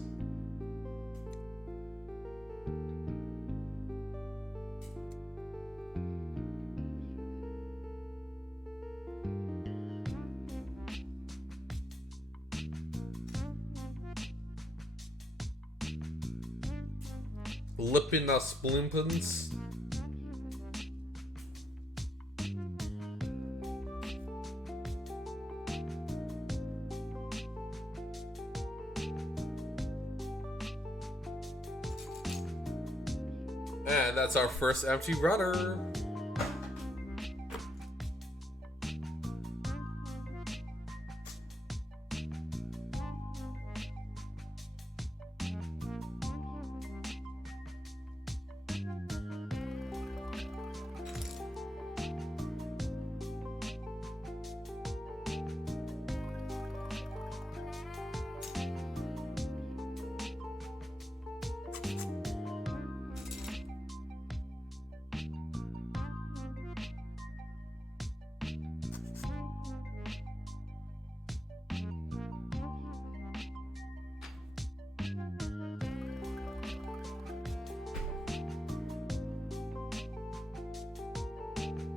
Lipping us splimpins. And that's our first empty rudder.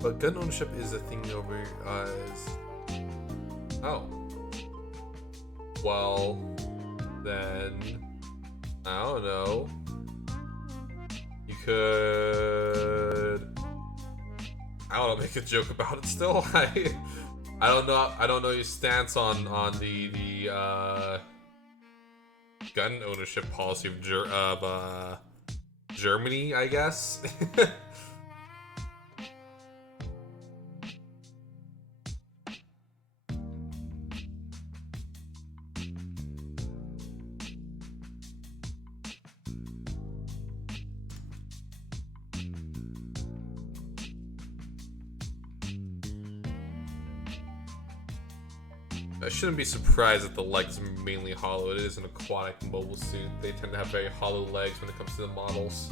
But gun ownership is a thing over oh. Well, then I don't know. You could, I don't know, make a joke about it still. I don't know. I don't know your stance on the gun ownership policy of Germany, I guess. I shouldn't be surprised that the legs are mainly hollow. It is an aquatic mobile suit. They tend to have very hollow legs when it comes to the models.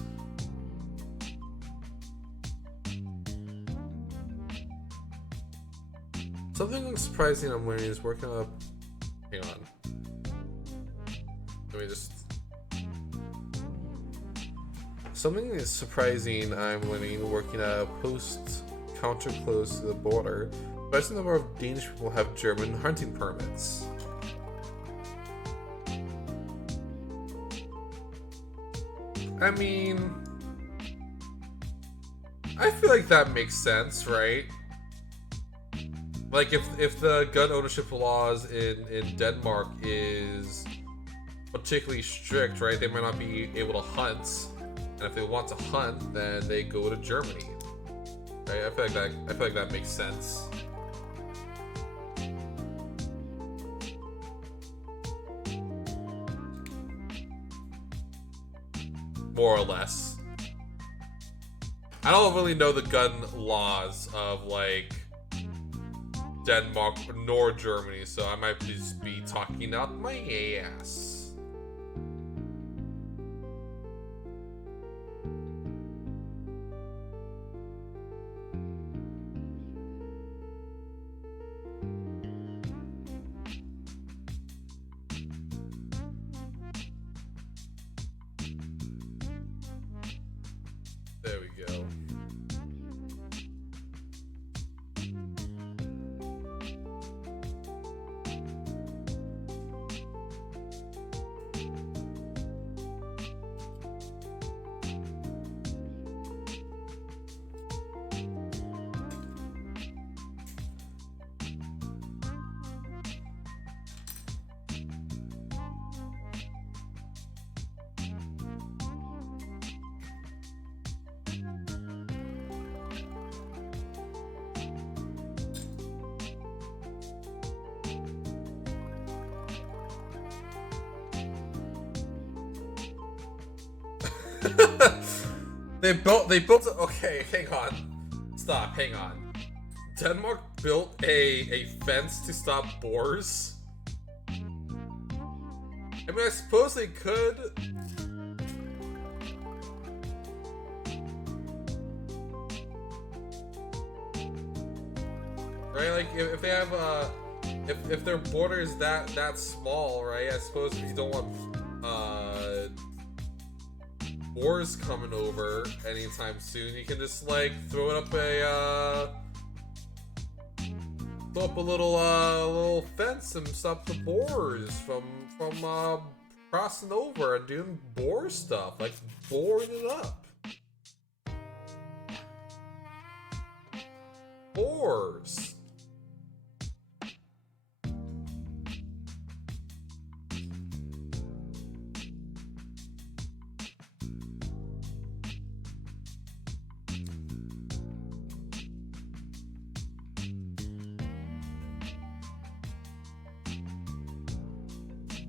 Something surprising I'm learning is working up. Hang on. Let me just. Something is surprising I'm learning working at a post counter close to the border. Twice the number of Danish people have German hunting permits. I mean, I feel like that makes sense, right? Like if the gun ownership laws in Denmark is particularly strict, right? They might not be able to hunt, and if they want to hunt, then they go to Germany. Right? I feel like that makes sense. More or less. I don't really know the gun laws of like Denmark nor Germany, so I might just be talking out my ass. There we go. They built okay, hang on. Stop, hang on. Denmark built a fence to stop boars? I mean, I suppose they could. Right, like if they have if their border is that small, right? I suppose if you don't want wars coming over anytime soon, you can just like throw up a little fence and stop the boars from crossing over and doing boar stuff, like boring it up. Boars.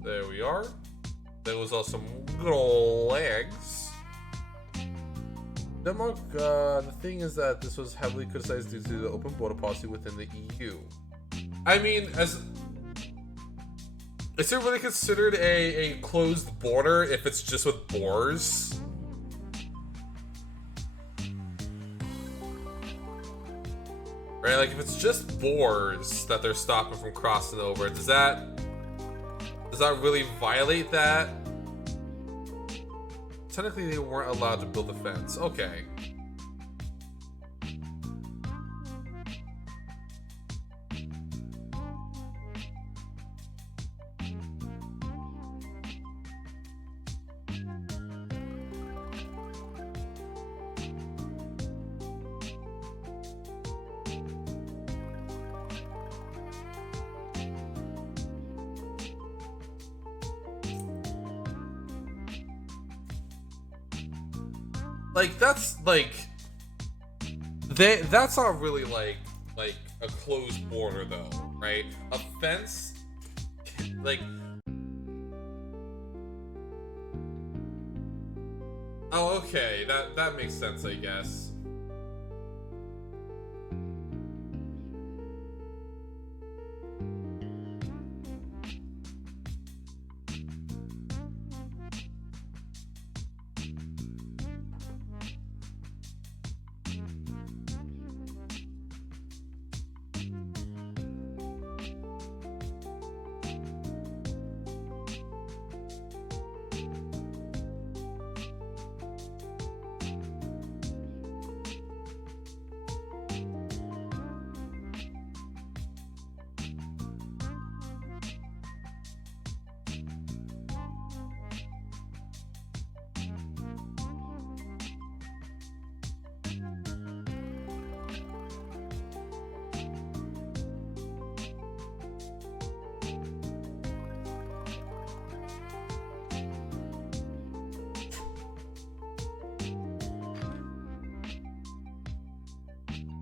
There we are. There was also some good old legs. Denmark, the thing is that this was heavily criticized due to the open border policy within the EU. I mean, is it really considered a closed border if it's just with boars? Right, like if it's just boars that they're stopping from crossing over, does that really violate that? Technically, they weren't allowed to build a fence. Okay. like that's like that's not really like a closed border though, right? A fence, like, oh, okay, that makes sense, I guess.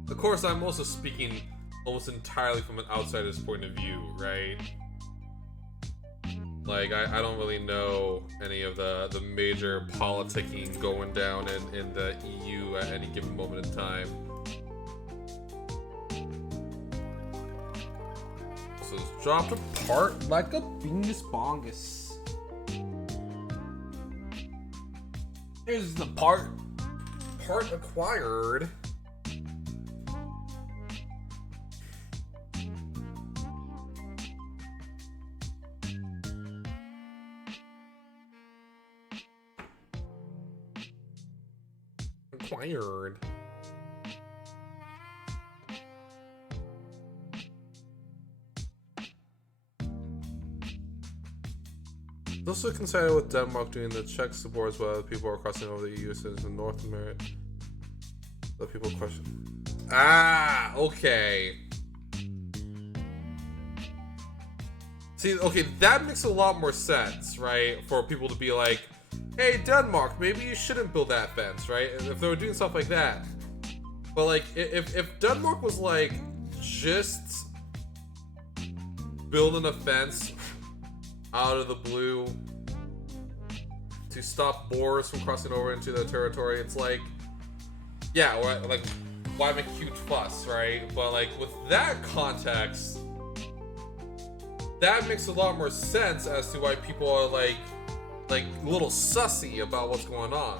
Of course, I'm also speaking almost entirely from an outsider's point of view, right? Like, I don't really know any of the major politicking going down in the EU at any given moment in time. So it's dropped apart like a bingus bongus. Here's the part acquired. Acquired. It's also considered with Denmark doing the Czech supports while people are crossing over the EU since in North America. The people question. Ah, okay. See, okay, that makes a lot more sense, right? For people to be like, hey, Denmark, maybe you shouldn't build that fence, right? If they were doing stuff like that. But like, if Denmark was like just building a fence out of the blue to stop boars from crossing over into their territory, it's like, yeah, like, why make a huge fuss, right? But like, with that context, that makes a lot more sense as to why people are like a little sussy about what's going on.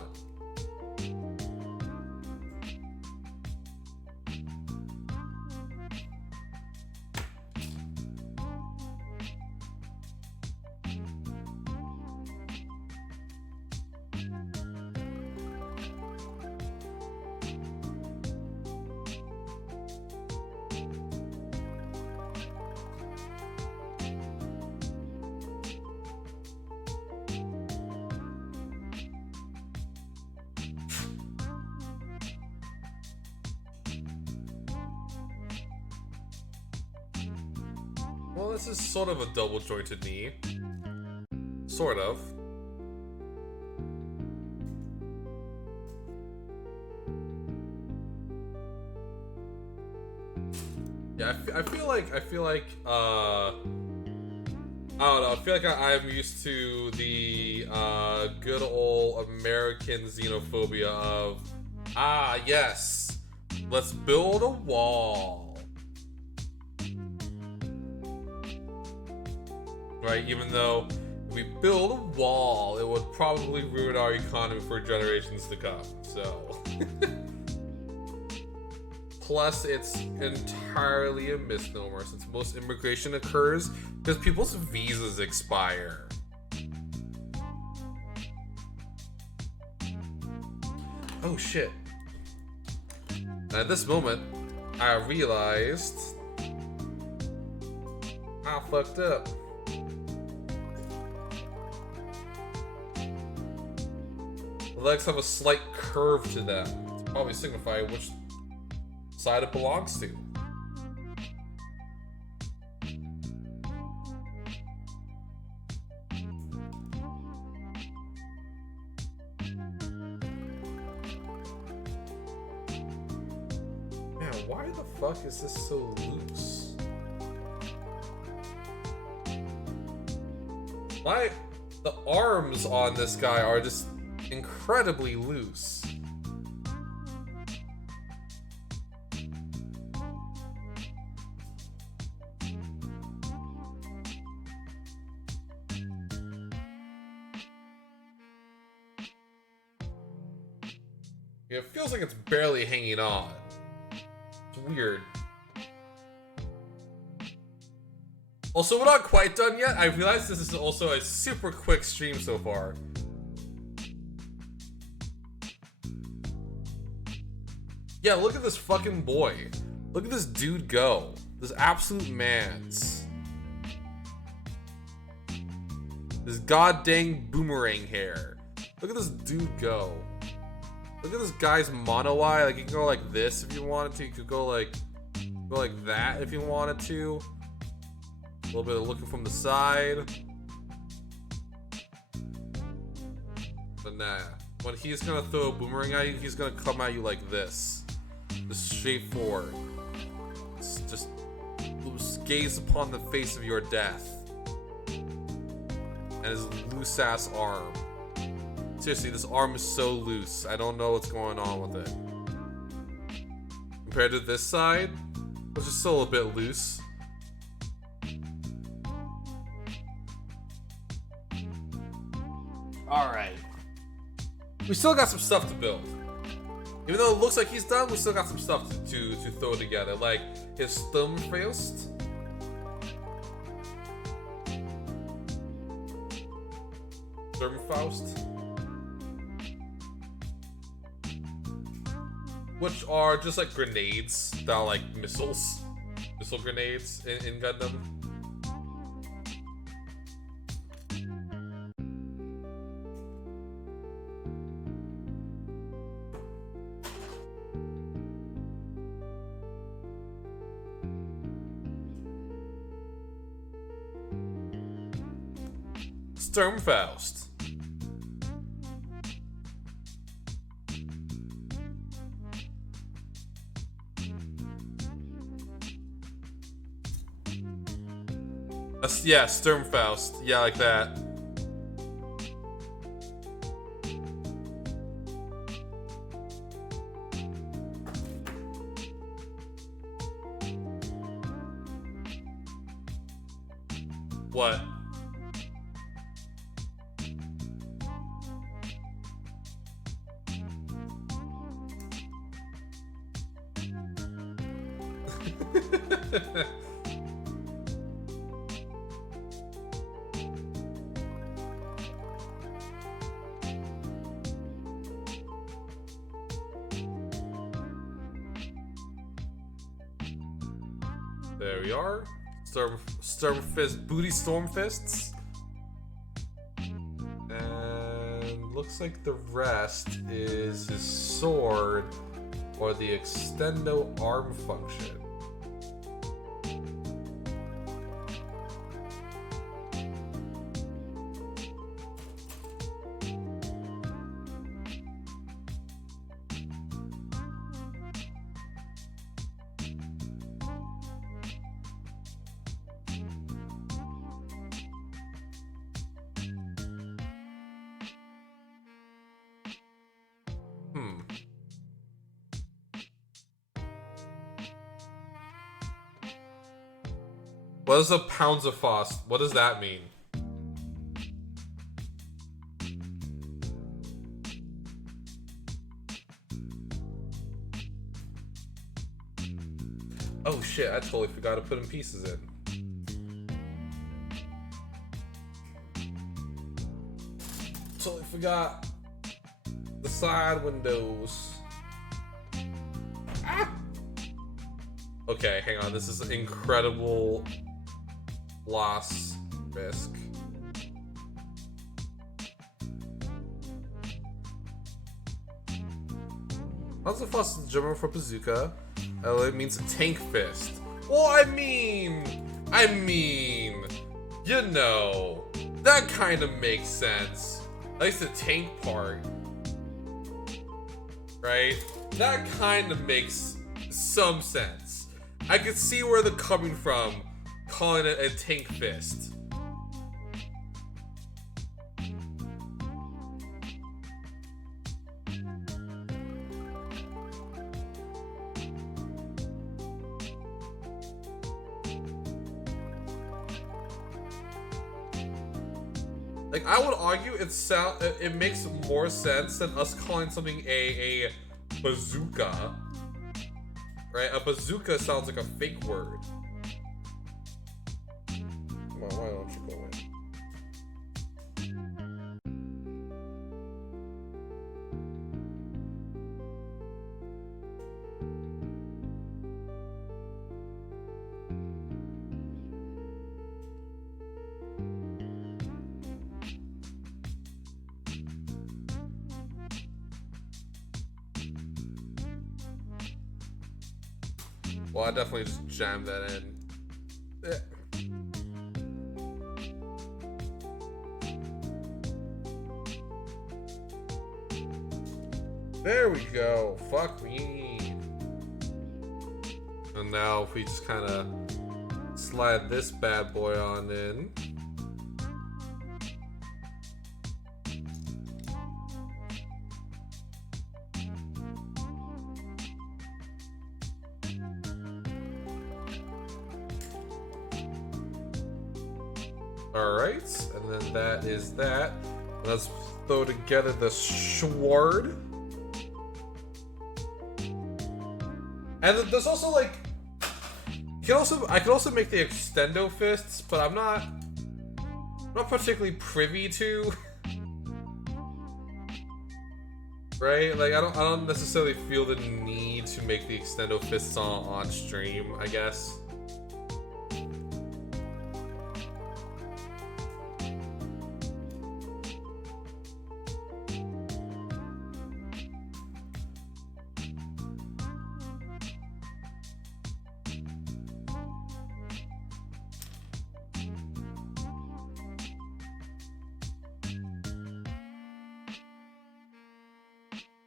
Well, this is sort of a double jointed knee. Sort of. Yeah, I feel like I don't know, I feel like I'm used to the good old American xenophobia of, ah, yes, let's build a wall. Right, even though if we build a wall, it would probably ruin our economy for generations to come. So, plus it's entirely a misnomer since most immigration occurs because people's visas expire. Oh shit! At this moment, I realized I fucked up. Legs have a slight curve to them to probably signify which side it belongs to. why the fuck is this so loose? The arms on this guy are just incredibly loose. It feels like it's barely hanging on. It's weird. Also, we're not quite done yet. I realize this is also a super quick stream so far. Yeah, look at this fucking boy. Look at this dude go. This absolute man's. This goddamn boomerang hair. Look at this dude go. Look at this guy's mono eye. Like, you can go like this if you wanted to. You could go like that if you wanted to. A little bit of looking from the side. But nah. When he's gonna throw a boomerang at you, he's gonna come at you like this. Just straightforward. Just gaze upon the face of your death. And his loose ass arm. Seriously, this arm is so loose. I don't know what's going on with it. Compared to this side, which is still a bit loose. Alright. We still got some stuff to build. Even though it looks like he's done, we still got some stuff to throw together. Like his Sturmfaust. Which are just like grenades that are like missiles. Missile grenades in Gundam. Sturmfaust. Yeah, Sturmfaust. Yeah, like that. What? There we are. Stormfist, booty Stormfists. And looks like the rest is his sword or the extendo arm function. What is a pounds of Faust? What does that mean? Oh shit, I totally forgot to put in pieces in. Totally forgot the side windows. Ah! Okay, hang on. This is incredible loss risk. Panzerfaust is German for bazooka. It means a tank fist. Well, I mean, you know, that kind of makes sense. At least the tank part, right? That kind of makes some sense. I can see where they're coming from, calling it a tank fist. Like, I would argue it makes more sense than us calling something a bazooka. Right? A bazooka sounds like a fake word. Come on, why don't you go Well, I definitely just jammed that in. There we go. Fuck me. And now if we just kind of slide this bad boy on in. Alright, and then that is that. Let's throw together the sword. And there's also like, I could also make the extendo fists, but I'm not particularly privy to. Right? Like I don't necessarily feel the need to make the extendo fists on stream, I guess.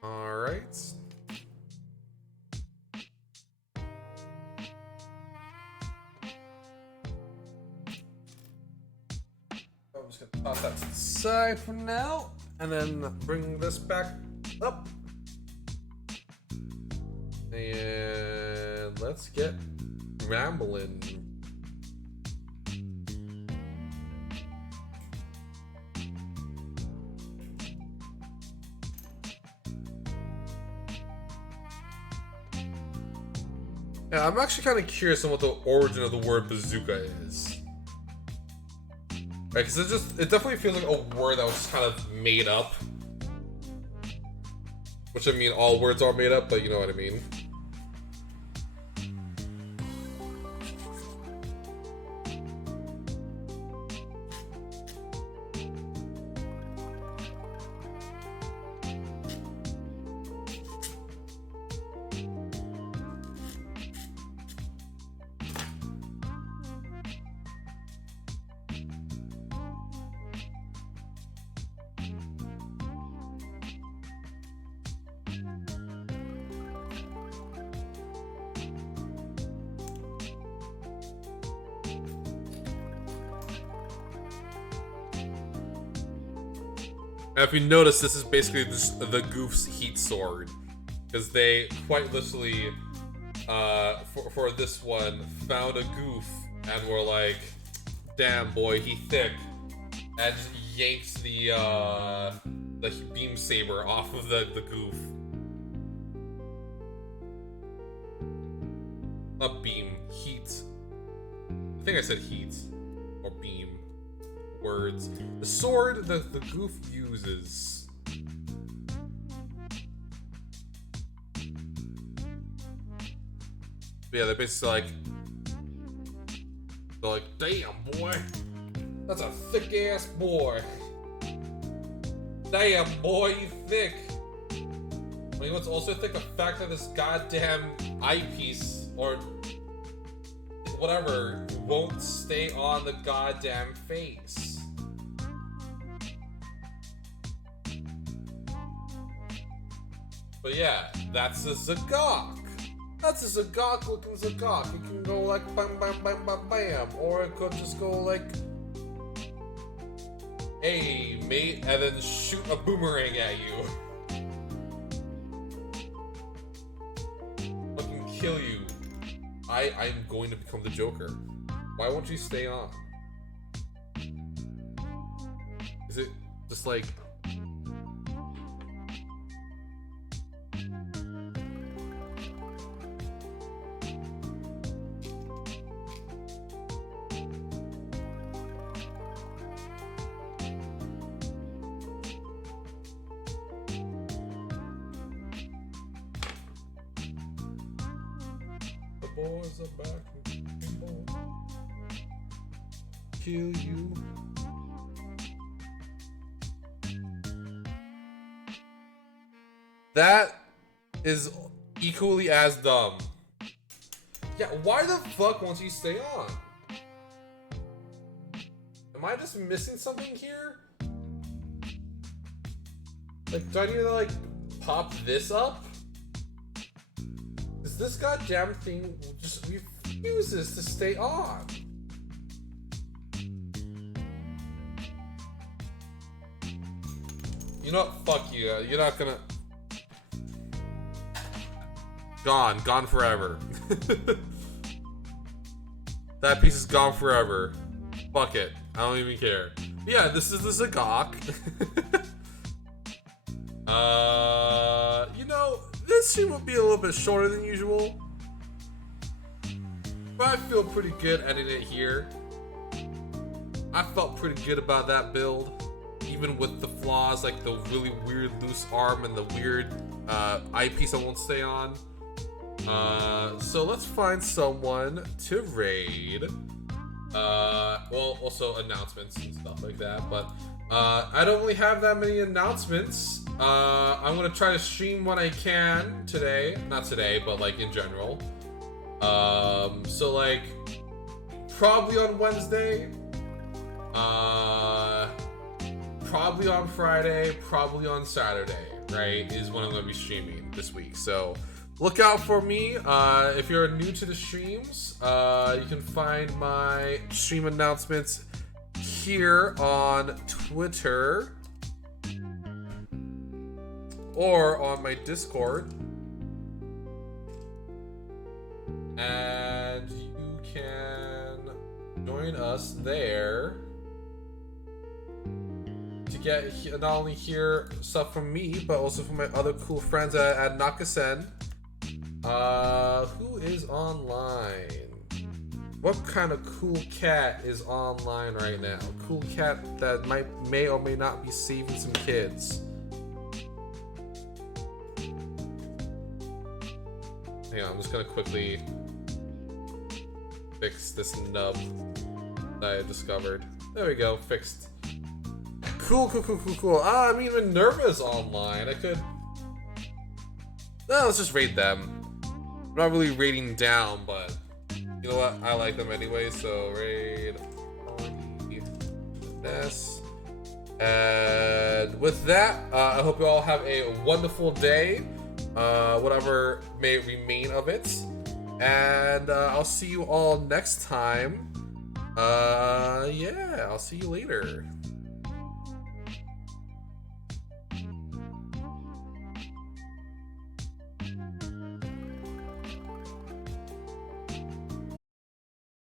Alright. I'm just gonna toss that to the side for now, and then bring this back up. And let's get rambling. Yeah, I'm actually kind of curious on what the origin of the word bazooka is. Right, because it definitely feels like a word that was just kind of made up. Which, I mean, all words are made up, but you know what I mean. And if you notice, this is basically just the Goof's heat sword, because they quite literally, for this one, found a Goof and were like, "Damn boy, he thick," and just yanked the beam saber off of the Goof. Not beam, heat. I think I said heat or beam. Words. The sword that the Goof uses. But yeah, they're basically like, "Damn boy, that's a thick ass boy. Damn boy, you thick." But you know what's also thick? The fact that this goddamn eyepiece or whatever won't stay on the goddamn face. But yeah, that's a Zogok. That's a Zogok looking Zogok. It can go like bam, bam, bam, bam, bam. Or it could just go like, hey, mate, and then shoot a boomerang at you. Fucking kill you. I'm going to become the Joker. Why won't you stay on? Is it just like... The boys are back. Kill you. That is equally as dumb. Yeah, why the fuck won't you stay on? Am I just missing something here? Like, do I need to, like, pop this up? Because this goddamn thing just refuses to stay on. You know what? Fuck you. You're not gonna... Gone forever. That piece is gone forever. Fuck it. I don't even care. Yeah, this is the Zogok. You know, this stream will be a little bit shorter than usual. But I feel pretty good editing it here. I felt pretty good about that build. Even with the flaws, like the really weird loose arm and the weird eyepiece I won't stay on. So let's find someone to raid. Well, also announcements and stuff like that, but I don't really have that many announcements. I'm gonna try to stream when I can today. Not today, but like in general. So like probably on Wednesday, probably on Friday, probably on Saturday, right, is when I'm gonna be streaming this week. So look out for me. If you're new to the streams, you can find my stream announcements here on Twitter or on my Discord. And you can join us there to get not only hear stuff from me, but also from my other cool friends at Nakasen. Who is online? What kind of cool cat is online right now? Cool cat that may or may not be saving some kids. Hang on, I'm just gonna quickly fix this nub that I discovered. There we go, fixed. Cool. I mean, Minerva's online. I could... No, let's just raid them. I'm not really raiding down, but you know what? I like them anyway, so raid S. And with that, I hope you all have a wonderful day, whatever may remain of it. And I'll see you all next time. Yeah, I'll see you later.